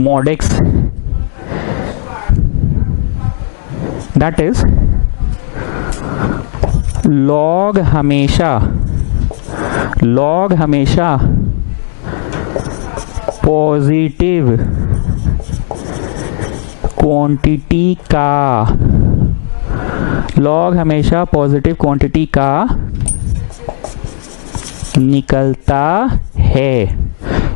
mod x, that is log हमेशा पॉजिटिव क्वांटिटी का, लॉग हमेशा पॉजिटिव क्वांटिटी का निकलता है।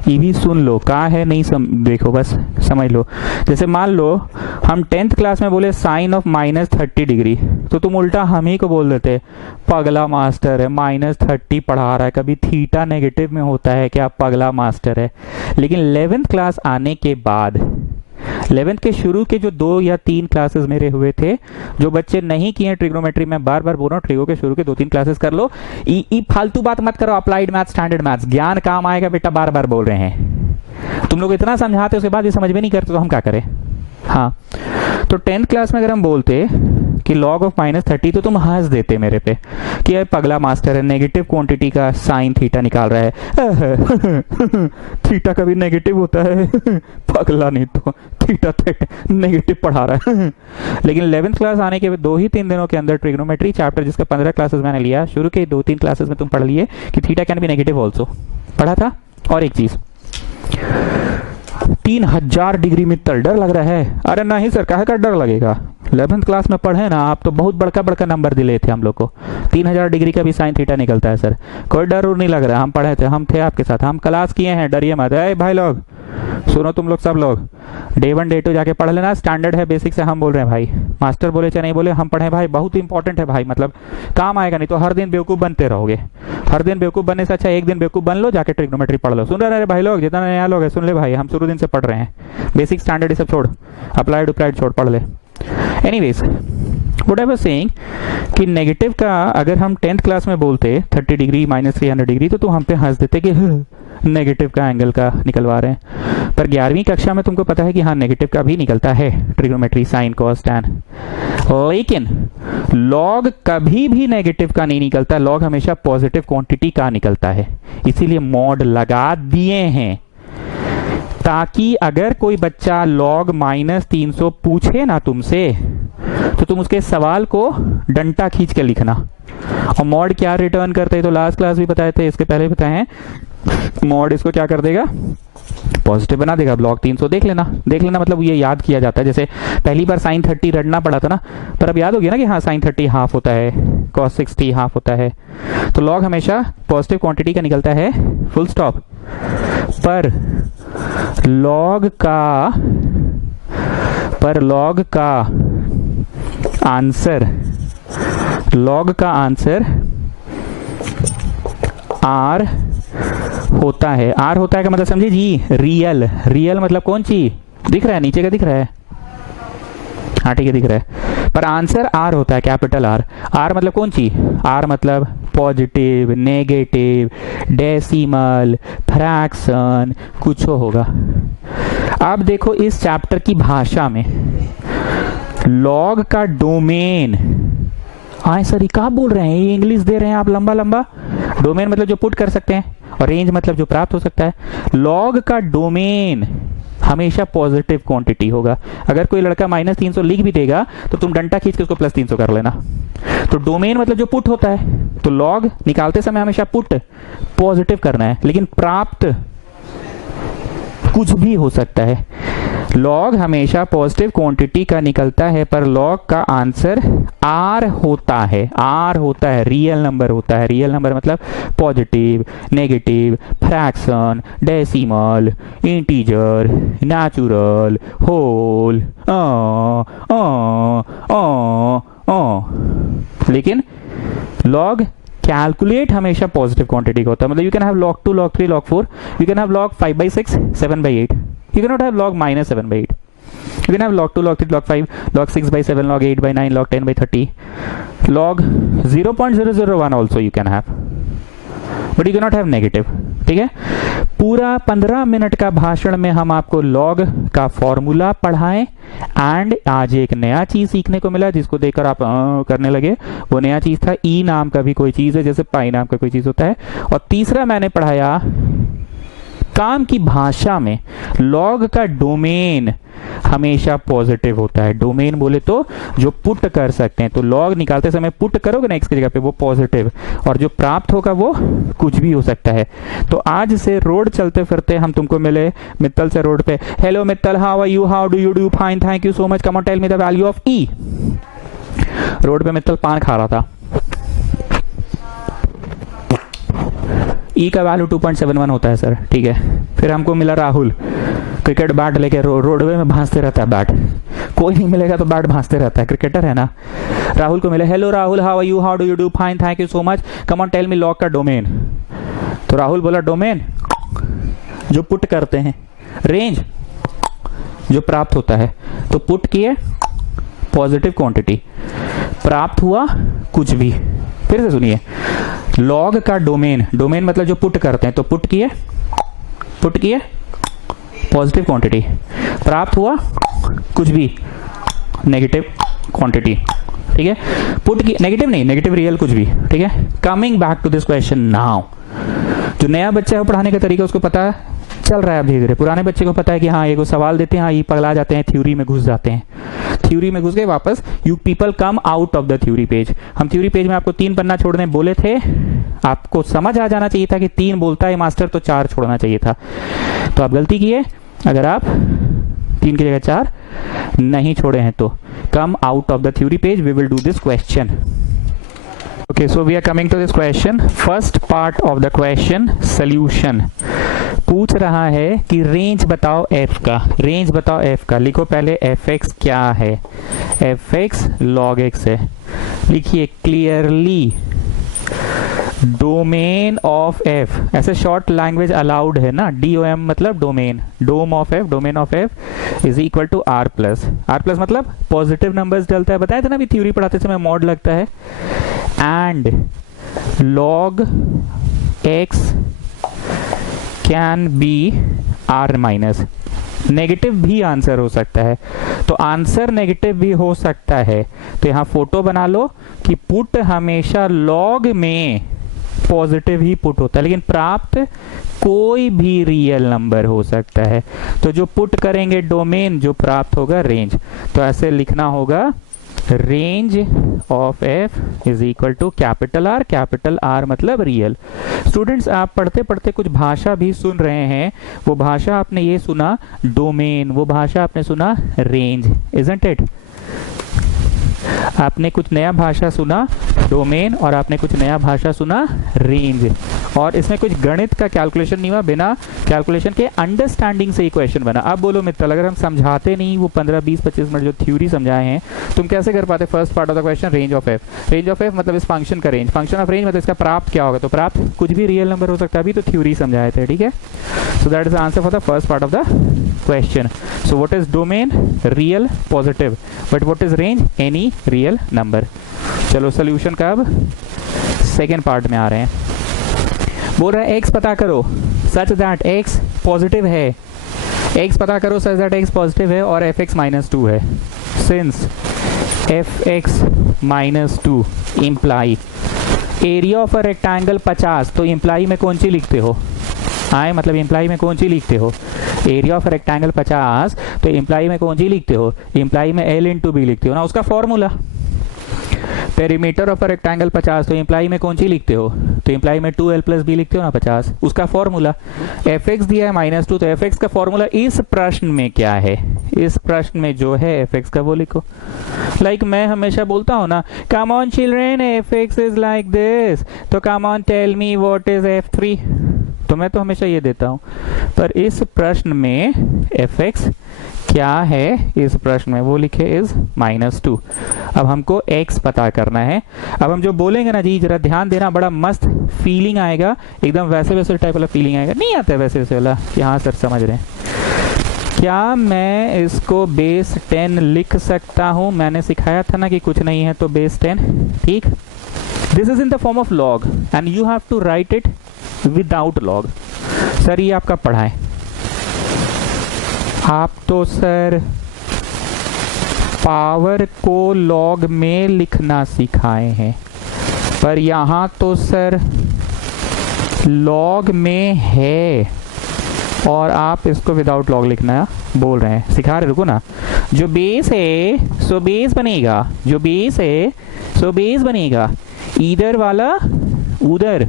ये भी सुन लो, कहाँ है नहीं देखो, बस समझ लो। जैसे मान लो हम 10th क्लास में बोले साइन ऑफ -30 डिग्री, तो तुम उल्टा हम ही को बोल देते पगला मास्टर है, -30 पढ़ा रहा है, कभी थीटा नेगेटिव में होता है क्या, पगला मास्टर है। लेकिन 11th क्लास आने के बाद, 11th के शुरू के जो 2 या 3 क्लासेस मेरे हुए थे, जो बच्चे नहीं किए ट्रिग्नोमेट्री, में बार बार बोल रहा हूँ, ट्रिगो के शुरू के 2-3 क्लासेस कर लो। फालतू बात मत करो, अप्लाइड मैथ्स, स्टैंडर्ड मैथ्स, ज्ञान काम आएगा बेटा, बार बार बोल रहे हैं। तुम लोग इतना समझाते उसके बाद ये समझ में नहीं करते, तो हम क्या करें। हाँ, तो 10th क्लास में अगर हम बोलते कि लॉग ऑफ -30, तो तुम हंस देते मेरे पे कि यार पगला मास्टर है, नेगेटिव क्वांटिटी का साइन थीटा निकाल रहा है। थीटा कभी नेगेटिव होता है? पगला नहीं तो थीटा नेगेटिव पढ़ा रहा है। लेकिन 11th क्लास आने के 2 ही 3 दिनों के अंदर ट्रिग्नोमेट्री चैप्टर, जिसका 15 क्लासेस मैंने लिया, शुरू के 2-3 क्लासेस में तुम पढ़ लिए कि theta can be negative also, पढ़ा था। और एक चीज, 3000 डिग्री में डर लग रहा है? अरे नहीं सर, काहे का डर लगेगा, 11th क्लास में पढ़े ना आप, तो बहुत बड़का बड़का नंबर दिले थे हम लोग को। 3000 डिग्री का भी साइन थीटा निकलता है सर, कोई डर नहीं लग रहा। हम पढ़े थे, हम थे आपके साथ, हम क्लास किए हैं, डरिए मत। भाई लोग सुनो, तुम लोग सब लोग डे 1 डे 2 जाके पढ़ लेना, स्टैंडर्ड है, बेसिक से हम बोल रहे हैं भाई, मास्टर बोले चाहे नहीं बोले, हम पढ़े भाई, बहुत इंपॉर्टेंट है भाई, मतलब काम आएगा, नहीं तो हर दिन बेवकूफ़ बनते रहोगे। हर दिन बेवकूफ़ बनने से अच्छा एक दिन बेवकूफ़ बन लो, जाके ट्रिग्नोमेट्री पढ़ लो। सुन रहे भाई लोग, जितना नया लोग है सुन ले भाई, हम शुरू दिन से पढ़ रहे हैं, बेसिक स्टैंडर्ड ये सब छोड़, अप्लाइड उप्लाइड छोड़, पढ़ ले। Anyways, what I was saying कि नेगेटिव का अगर हम 10th क्लास में बोलते 30 डिग्री -300 डिग्री, तो तुम हम पे हंस देते कि नेगेटिव का एंगल का निकलवा रहे हैं। पर 11वीं कक्षा में तुमको पता है कि हाँ, नेगेटिव का भी निकलता है ट्रिग्नोमेट्री, साइन कॉस टैन। लेकिन लॉग कभी भी नेगेटिव का नहीं निकलता, लॉग हमेशा पॉजिटिव क्वांटिटी का निकलता है। इसीलिए मॉड लगा दिए हैं, ताकि अगर कोई बच्चा लॉग -300 पूछे ना तुमसे, तो तुम उसके सवाल को डंटा खींच के लिखना। और मॉड क्या रिटर्न करते हैं, तो लास्ट क्लास भी बताए थे, इसके पहले बताए हैं, मॉड इसको क्या कर देगा, पॉजिटिव बना देगा। लॉग 300 देख लेना मतलब ये याद किया जाता है। जैसे पहली बार साइन 30 रटना पड़ा था ना, पर अब याद हो गया ना कि हाँ साइन 30 हाफ होता है, कॉस 60 हाफ होता है। तो लॉग हमेशा पॉजिटिव क्वांटिटी का निकलता है, फुल स्टॉप। पर लॉग का आंसर आर होता है। आर होता है का मतलब समझे जी, रियल मतलब कौन सी दिख रहा है, नीचे का दिख रहा है, हाँ ठीक है दिख रहा है, पर आंसर आर होता है, कैपिटल आर। आर मतलब कौन सी, आर मतलब पॉजिटिव, नेगेटिव, डेसिमल, फ्रैक्शन, कुछ होगा। अब देखो इस चैप्टर की भाषा में लॉग का डोमेन, हाँ सर ये क्या बोल रहे हैं, ये इंग्लिश दे रहे हैं आप लंबा लंबा। डोमेन मतलब जो पुट कर सकते हैं, और रेंज मतलब जो प्राप्त हो सकता है। लॉग का डोमेन हमेशा पॉजिटिव क्वांटिटी होगा। अगर कोई लड़का -300 लिख भी देगा तो तुम डंडा खींच के उसको +300 कर लेना। तो डोमेन मतलब जो पुट होता है, तो लॉग निकालते समय हमेशा पुट पॉजिटिव करना है, लेकिन प्राप्त कुछ भी हो सकता है। लॉग हमेशा पॉजिटिव क्वांटिटी का निकलता है, पर लॉग का आंसर आर होता है। आर होता है, रियल नंबर होता है। रियल नंबर मतलब positive, negative, fraction, decimal, integer, natural, whole, लेकिन लॉग कैलकुलेट हमेशा पॉजिटिव क्वांटिटी का होता है। मतलब you can have log 2, log 3, log 4, you can have log 5/6, 7/8, you cannot have log -7/8. You can have log 2, log 3, log 5, log 6/7, log 8/9, log 10/30, log 0.001 also you can have, but you cannot have negative. ठीक है, पूरा 15 minute का भाषण में हम आपको log का formula पढ़ाएं, and आज एक नया चीज सीखने को मिला जिसको देखकर आप करने लगे। वो नया चीज था ई नाम का भी कोई चीज है, जैसे पाई नाम का कोई चीज होता है। और तीसरा मैंने पढ़ाया काम की भाषा में लॉग का डोमेन हमेशा पॉजिटिव होता है। डोमेन बोले तो जो पुट कर सकते हैं, तो लॉग निकालते समय पुट करोगे ना एक्स की जगह पे, वो पॉजिटिव, और जो प्राप्त होगा वो कुछ भी हो सकता है। तो आज से रोड चलते फिरते हम तुमको मिले मित्तल से रोड पे। Hello Mittal, how are you, how do you do, fine, thank you so much, come on tell me the value of e. Road पे मित्तल पान खा रहा था। ई का वैल्यू 2.71 होता है सर, ठीक है। फिर हमको मिला राहुल, क्रिकेट बैट लेके रोडवे में भांजते रहता है बैट, कोई नहीं मिलेगा तो बैट भांजते रहता है, क्रिकेटर है ना। राहुल को मिले, hello Rahul, how are you, how do you do, fine, thank you so much, come on tell me log का डोमेन। तो राहुल बोला डोमेन जो पुट करते हैं, रेंज जो प्राप्त होता है। तो पुट किए पॉजिटिव क्वांटिटी, प्राप्त हुआ कुछ भी। फिर से सुनिए, लॉग का डोमेन, डोमेन मतलब जो पुट करते हैं, तो पुट किए पॉजिटिव क्वांटिटी, प्राप्त हुआ कुछ भी नेगेटिव क्वांटिटी, ठीक है। पुट की नेगेटिव नहीं, नेगेटिव रियल कुछ भी, ठीक है। Coming back to this question now, जो नया बच्चा है वो पढ़ाने का तरीका उसको पता चल रहा है धीरे धीरे। पुराने बच्चे को पता है कि हाँ ये को सवाल देते हैं, हाँ ये पगला जाते हैं, थ्योरी में घुस जाते हैं। थ्योरी में घुस गए वापस, you people come out of the theory page. हम थ्योरी पेज में आपको 3 पन्ना छोड़ने बोले थे, आपको समझ आ जाना चाहिए था कि 3 बोलता है मास्टर तो 4 छोड़ना चाहिए था, तो आप गलती किए। अगर आप 3 की जगह 4 नहीं छोड़े हैं तो come out of the theory page, we will do this question. Okay, so we are coming to this question. First part of the question, solution. पूछ रहा है कि रेंज बताओ f का, रेंज बताओ f का। लिखो पहले fx क्या है, fx log x है। लिखिए क्लियरली डोमेन ऑफ f, ऐसे शॉर्ट लैंग्वेज अलाउड है ना, DOM मतलब domain, dom of f, domain of f is equal to r प्लस। r प्लस मतलब पॉजिटिव नंबर्स डलता है, बताया था ना अभी थ्योरी पढ़ाते समय मॉड लगता है। And log x can be r minus, negative भी आंसर हो सकता है, तो आंसर नेगेटिव भी हो सकता है। तो यहां फोटो बना लो कि पुट हमेशा लॉग में पॉजिटिव ही पुट होता है, लेकिन प्राप्त कोई भी रियल नंबर हो सकता है। तो जो पुट करेंगे डोमेन, जो प्राप्त होगा रेंज। तो ऐसे लिखना होगा, range of f is equal to capital R मतलब रियल। स्टूडेंट्स, आप पढ़ते पढ़ते कुछ भाषा भी सुन रहे हैं, वो भाषा आपने ये सुना डोमेन, वो भाषा आपने सुना रेंज, इजंट इट? आपने कुछ नया भाषा सुना डोमेन और आपने कुछ नया भाषा सुना रेंज, और इसमें कुछ गणित का कैलकुलेशन नहीं हुआ, बिना कैलकुलेशन के अंडरस्टैंडिंग से ही क्वेश्चन बना। अब बोलो मित्तल, अगर हम समझाते नहीं वो 15, 20, 25 मिनट जो थ्योरी समझाए हैं, तुम कैसे कर पाते? First part of the question, range of F. Range of F मतलब इस फंक्शन का रेंज, फंक्शन ऑफ रेंज मतलब इसका प्राप्त क्या होगा, तो प्राप्त कुछ भी रियल नंबर हो सकता है, अभी तो थ्योरी समझाए थे, ठीक है। So that is the answer for the first part of the question. So what is domain? Real positive, but what is range? Any real number. चलो सोल्यूशन का अब सेकेंड पार्ट में आ रहे हैं। बोल रहा है x पता करो सच दैट x पॉजिटिव है, x पता करो सच दैट x पॉजिटिव है और fx-2 है। Since fx-2 imply area of a rectangle 50, तो इम्प्लाई में कौन सी लिखते हो? आए मतलब इम्प्लाई में कौन सी लिखते हो? एरिया ऑफ रेक्टेंगल 50, तो इम्प्लाई में कौन सी लिखते हो? इम्प्लाई में L इंटू बी लिखते हो ना, उसका फॉर्मूला। पेरीमीटर ऑफ रेक्टेंगल 50, तो इम्प्लाई में कौन सी लिखते हो? तो इम्प्लाई में 2L प्लस बी लिखते हो ना 50, उसका फॉर्मूला। fx दिया है -2, तो fx का फॉर्मूला इस प्रश्न में क्या है? इस प्रश्न में जो है fx का वो लिखो। लाइक मैं हमेशा बोलता हूँ ना, come on children fx is like this, तो come on tell me what is f3, तो मैं तो हमेशा ये देता हूँ। पर इस प्रश्न में fx क्या है? इस प्रश्न में वो लिखे इज -2। अब हमको x पता करना है। अब हम जो बोलेंगे ना जी, जरा ध्यान देना, बड़ा मस्त फीलिंग आएगा, एकदम वैसे वैसे टाइप वाला फीलिंग आएगा। नहीं आता है वैसे वैसे वाला कि हाँ सर समझ रहे हैं। क्या मैं इसको बेस 10 लिख सकता हूँ? मैंने सिखाया था ना कि कुछ नहीं है तो बेस 10, ठीक। This is in the form of log and you have to write it without log. Sir ये आपका पढ़ा है, आप तो सर पावर को लॉग में लिखना सिखाए हैं, पर यहाँ तो सर लॉग में है और आप इसको विदाउट लॉग लिखना बोल रहे हैं, सिखा रहे। रुको ना, जो बेस है सो बेस बनेगा, जो बेस है सो बेस बनेगा, इधर वाला उधर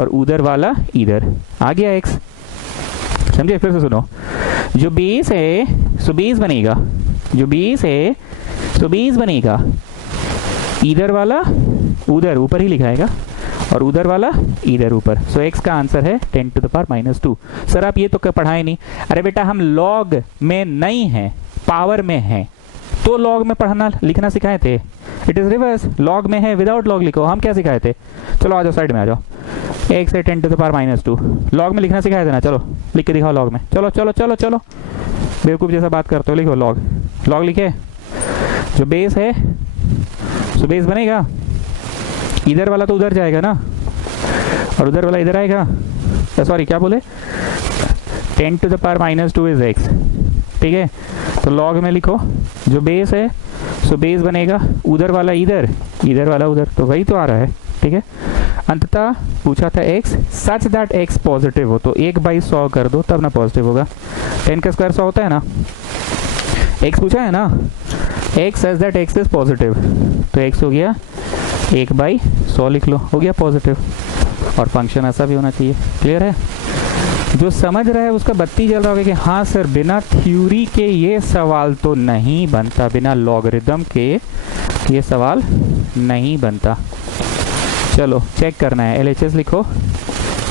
और उधर वाला इधर। आ गया एक्स, समझे? फिर से सुनो, जो बेस है सो बेस बनेगा, जो बेस है सो बेस बनेगा, इधर वाला उधर ऊपर ही लिखाएगा और उधर वाला इधर ऊपर। सो एक्स का आंसर है 10 टू द पावर -2। सर आप ये तो पढ़ाए नहीं। अरे बेटा हम लॉग में नहीं है, पावर में है, तो लॉग में पढ़ना लिखना सिखाए थे। इट इज रिवर्स, लॉग में है विदाउट लॉग लिखो। हम क्या सिखाए थे? चलो आ जाओ साइड में आ जाओ। x है 10 टू द पावर -2, लॉग में लिखना सिखाया था ना, चलो लिख के दिखाओ लॉग में। चलो चलो चलो चलो, बेवकूफ़ जैसा बात करते हो, लिखो लॉग। लॉग लिखे, जो बेस है सो बेस बनेगा, इधर वाला तो उधर जाएगा ना और उधर वाला इधर आएगा। सॉरी क्या बोले, 10 to the power -2 is x, ठीक है। तो लॉग में लिखो, जो बेस है सो बेस बनेगा, उधर वाला इधर, इधर वाला उधर, तो वही तो आ रहा है, ठीक है। अंततः पूछा था x such that x positive हो, तो 1/100 कर दो तब ना पॉजिटिव होगा। 10 का स्क्वायर 100 होता है ना, x पूछा है ना, x such that x is positive, तो x हो गया 1/100 लिख लो, हो गया पॉजिटिव। और फंक्शन ऐसा भी होना चाहिए। क्लियर है? जो समझ रहा है उसका बत्ती जल रहा होगा कि हाँ सर बिना थ्योरी के ये सवाल तो नहीं बनता, बिना लॉगरिदम के ये सवाल नहीं बनता। चलो चेक करना है, LHS लिखो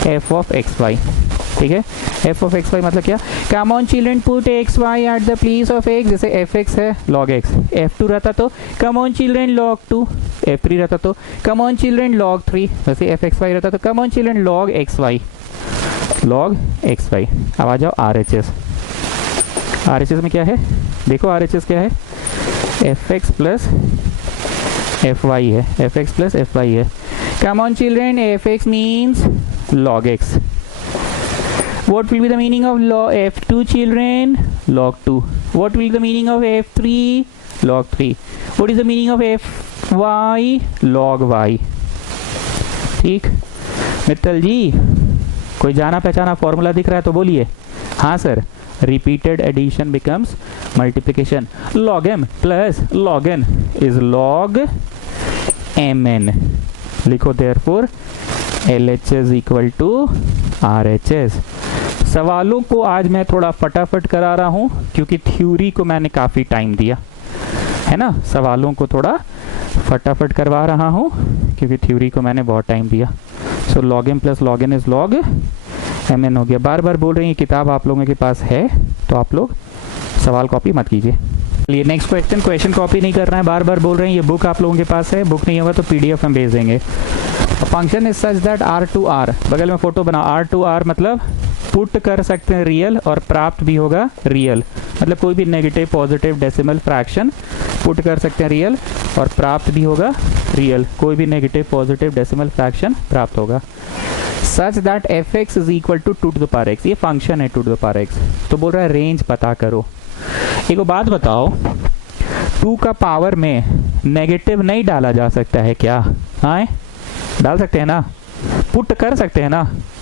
f ऑफ एक्स वाई, ठीक है। f ऑफ एक्स वाई मतलब क्या? Come on children put x y at the place of x, जैसे fx है log x, f2 रहता तो come on children log 2, f3 रहता तो कम ऑन चिल्ड्रन log 3, वैसे fxy रहता तो come on children log xy, log xy। अब आ जाओ RHS। RHS में क्या है? देखो RHS क्या है? fx प्लस fy है, fx प्लस fy है। Come on children, fx means log x. What will be the meaning of f2 children? Log 2. What will be the meaning of f3? Log 3. What is the meaning of fy? Log y. ठीक मित्तल जी, कोई जाना पहचाना formula दिख रहा है तो बोलिए। हाँ sir, repeated addition becomes multiplication. Log m plus log n is log mn. लिखो therefore LHS equal to RHS। सवालों को आज मैं थोड़ा फटाफट करा रहा हूँ क्योंकि थ्योरी को मैंने काफ़ी टाइम दिया है ना, सवालों को थोड़ा फटाफट करवा रहा हूँ क्योंकि थ्योरी को मैंने बहुत टाइम दिया। सो log m plus log n is log mn हो गया। बार बार बोल रही हैं किताब आप लोगों के पास है तो आप लोग सवाल कॉपी मत कीजिए। चलिए नेक्स्ट क्वेश्चन, क्वेश्चन कॉपी नहीं करना है, बार बार बोल रहे हैं ये बुक आप लोगों के पास है, बुक नहीं होगा तो PDF हम भेज देंगे। Function is such that R to R, बगल में फोटो बनाओ, R टू R मतलब पुट कर सकते हैं रियल और प्राप्त भी होगा रियल, मतलब कोई भी negative positive decimal fraction put कर सकते हैं रियल और प्राप्त भी होगा रियल, कोई भी नेगेटिव पॉजिटिव डेसिमल फ्रैक्शन प्राप्त होगा। Such that fx is equal to 2 to the power x, ये फंक्शन है 2 टू द पावर x, तो बोल रहा है रेंज पता करो। एक बात बताओ, 2 का पावर में नेगेटिव नहीं डाला जा सकता है क्या? हाँ डाल सकते हैं ना, पुट कर सकते हैं ना।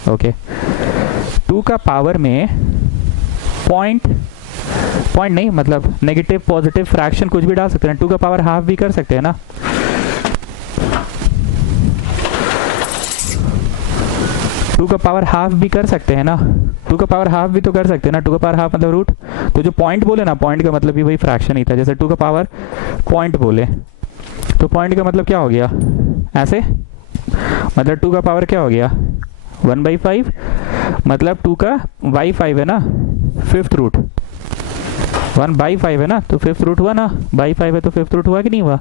ओके 2 का पावर में पॉइंट नहीं, मतलब नेगेटिव पॉजिटिव फ्रैक्शन कुछ भी डाल सकते हैं। 2 का पावर हाफ भी कर सकते हैं ना। टू का पावर हाफ भी कर सकते हैं ना। 2 का पावर हाफ भी तो कर सकते हैं ना। 2 का पावर हाफ मतलब रूट। तो जो पॉइंट बोले ना, पॉइंट का मतलब भी वही फ्रैक्शन ही था। जैसे 2 का पावर पॉइंट बोले तो पॉइंट का मतलब क्या हो गया, ऐसे, मतलब 2 का पावर क्या हो गया 1/5, मतलब 2 का बाई 5 है ना, 5th रूट। 1/5 है ना, तो 5th रूट हुआ ना, बाई 5 है तो 5th रूट हुआ कि नहीं हुआ।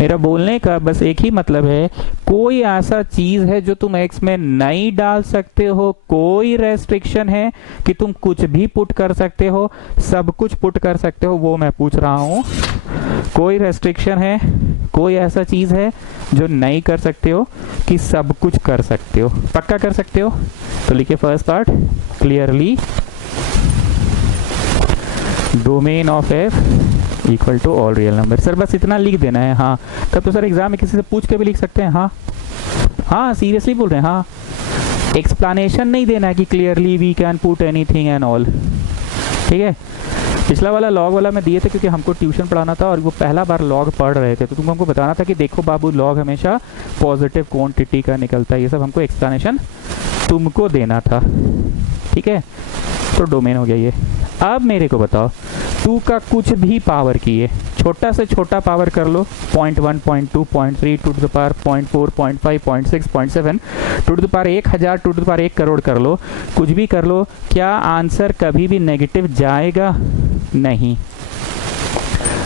मेरा बोलने का बस एक ही मतलब है, कोई ऐसा चीज है जो तुम x में नहीं डाल सकते हो, कोई रेस्ट्रिक्शन है कि तुम कुछ भी पुट कर सकते हो, सब कुछ पुट कर सकते हो, वो मैं पूछ रहा हूं। कोई रेस्ट्रिक्शन है, कोई ऐसा चीज है जो नहीं कर सकते हो कि सब कुछ कर सकते हो, पक्का कर सकते हो। तो लिखिए first part, clearly domain of f equal to all real number. Sir बस इतना लिख देना है। हाँ तब तो सर एग्जाम में किसी से पूछ के भी लिख सकते हैं। हाँ सीरियसली बोल रहे हैं। हाँ एक्सप्लेनेशन नहीं देना है कि clearly we can put anything and all, ठीक है। पिछला वाला लॉग वाला मैं दिए थे क्योंकि हमको ट्यूशन पढ़ाना था और वो पहला बार लॉग पढ़ रहे थे, तो तुमको हमको बताना था कि देखो बाबू लॉग हमेशा पॉजिटिव क्वांटिटी का निकलता है। ये सब हमको एक्सप्लेनेशन तुमको देना था, ठीक है। तो डोमेन हो गया ये। अब मेरे को बताओ 2 का कुछ भी पावर किए, छोटा से छोटा पावर कर लो, 0.1, 0.2, 0.3, 2 to the power 0.4, 0.5, 0.6, 0.7, 2 to the power 1000, 2 to the power 1 crore कर लो, कुछ भी कर लो, क्या आंसर कभी भी नेगेटिव जाएगा? नहीं।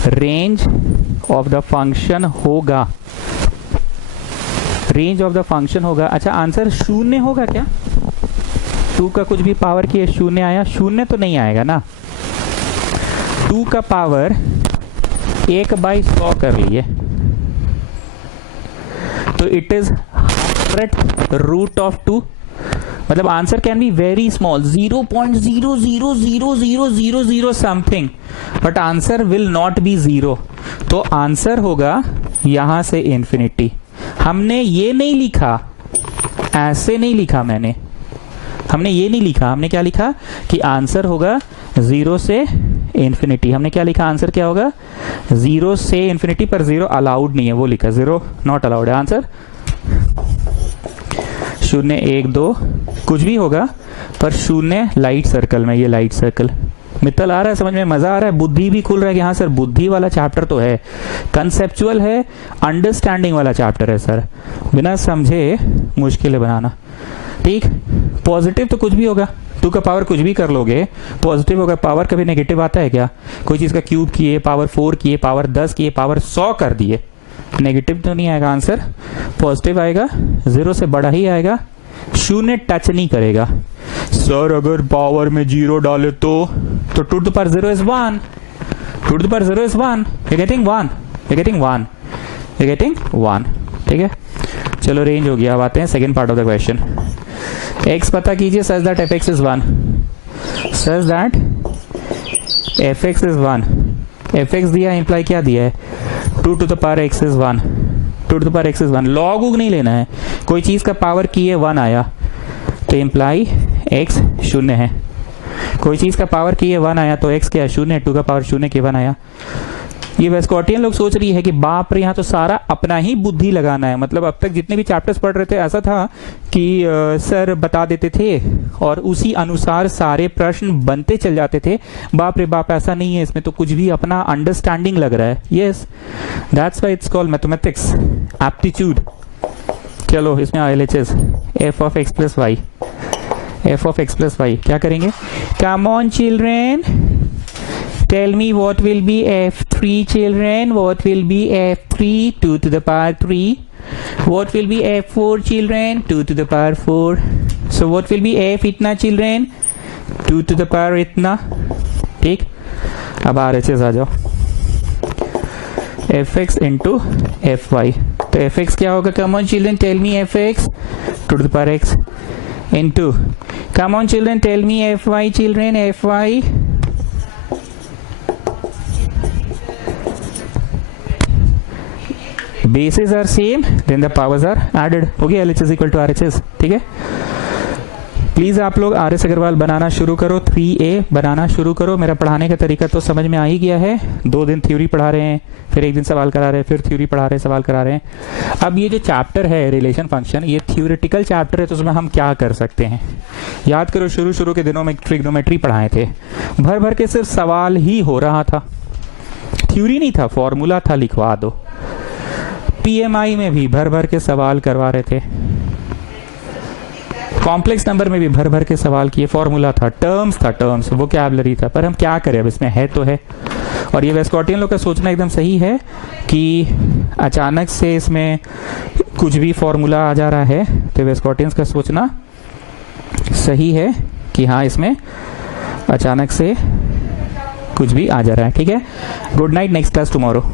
रेंज ऑफ द फंक्शन होगा, रेंज ऑफ द फंक्शन होगा। अच्छा आंसर शून्य होगा क्या? 2 का कुछ भी पावर किए शून्य आया? शून्य तो नहीं आएगा ना। 2 का पावर 1/100 कर लिए तो इट इज 100 रूट ऑफ 2, मतलब answer can be very small, 0.0000000 something, but answer will not be 0। तो आंसर होगा यहां से इंफिनिटी। हमने ये नहीं लिखा, ऐसे नहीं लिखा मैंने, हमने ये नहीं लिखा, हमने क्या लिखा कि आंसर होगा 0 से इंफिनिटी। हमने क्या लिखा, आंसर क्या होगा 0 से इंफिनिटी, पर 0 अलाउड नहीं है, वो लिखा 0 नॉट अलाउड है। आंसर 0, 1, 2 कुछ भी होगा, पर 0 लाइट सर्कल में, ये लाइट सर्कल। मित्तल आ रहा है समझ में, मजा आ रहा है, बुद्धि भी खुल रहा है कि हाँ सर बुद्धि वाला चैप्टर तो है, कंसेप्चुअल है, अंडरस्टैंडिंग वाला चैप्टर है सर, बिना समझे मुश्किल है बनाना, ठीक। पॉजिटिव तो कुछ भी होगा, 2 का पावर कुछ भी कर लोगे पॉजिटिव होगा। पावर कभी नेगेटिव आता है क्या? कोई चीज का क्यूब किए, पावर 4 किए, पावर 10 किए, पावर 100 कर दिए, नेगेटिव तो नहीं आएगा, आंसर पॉजिटिव आएगा, 0 से बड़ा ही आएगा, 0 टच नहीं करेगा। सर अगर पावर में 0 डाले तो 2 to the power 0 is 1, 2 to the power 0 is 1, you getting 1, you getting 1, you getting 1, ठीक है। चलो रेंज हो गया। अब आते हैं second part of the question. x पता कीजिए such that fx is 1, such that fx is 1। fx दिया, इंप्लाई क्या दिया है 2 to the power x is 1, 2 to the power x is 1। Log उग नहीं लेना है, कोई चीज का पावर की है 1 आया तो इंप्लाई x 0 है, कोई चीज का पावर की है 1 आया तो x क्या है 0 है, 2 का पावर 0 के 1 आया। ये वेस्कॉटियन लोग सोच रही है कि बाप रे यहाँ तो सारा अपना ही बुद्धि लगाना है, मतलब अब तक जितने भी चैप्टर्स पढ़ रहे थे ऐसा था कि सर बता देते थे और उसी अनुसार सारे प्रश्न बनते चल जाते थे। बाप रे बाप ऐसा नहीं है, इसमें तो कुछ भी अपना अंडरस्टैंडिंग लग रहा है। Yes that's why it's called mathematics aptitude. चलो इसमें LHS f of x plus y, f of x plus y क्या करेंगे? कम on children, tell me what will be f3 children, what will be f3, 2 to the power 3, what will be f4 children, 2 to the power 4, so what will be f इतना children, 2 to the power इतना, ठीक। अब RHS आ जाओ, fx into fy, तो fx क्या होगा? come on children tell me fx, 2 to the power x, into come on children tell me fy children, fy basis are same then the powers are added. हो गया LHS equal to RHS। ठीक है, please आप लोग RS Agarwal बनाना शुरू करो, 3A बनाना शुरू करो। मेरा पढ़ाने का तरीका तो समझ में आ ही गया है। 2 दिन थ्योरी पढ़ा रहे हैं, फिर 1 दिन सवाल करा रहे हैं, फिर थ्योरी पढ़ा रहे हैं, सवाल करा रहे हैं। अब ये जो चैप्टर है रिलेशन फंक्शन, ये थ्योरेटिकल चैप्टर है, तो उसमें हम क्या कर सकते हैं? याद करो शुरू के दिनों में ट्रिग्नोमेट्री पढ़ाए थे, भर भर के सिर्फ सवाल ही हो रहा था, थ्योरी नहीं था, फॉर्मूला था, लिखवा दो। PMI में भी भर भर के सवाल करवा रहे थे, कॉम्प्लेक्स नंबर में भी भर भर के सवाल किए, फॉर्मूला था, टर्म्स, वोकैबुलरी था। पर हम क्या करें, अब इसमें है तो है। और ये वेस्कॉटियन लोग का सोचना एकदम सही है कि अचानक से इसमें कुछ भी फॉर्मूला आ जा रहा है, तो वेस्कॉटियंस का सोचना सही है कि हाँ इसमें अचानक से कुछ भी आ जा रहा है। ठीक है, good night, next class tomorrow.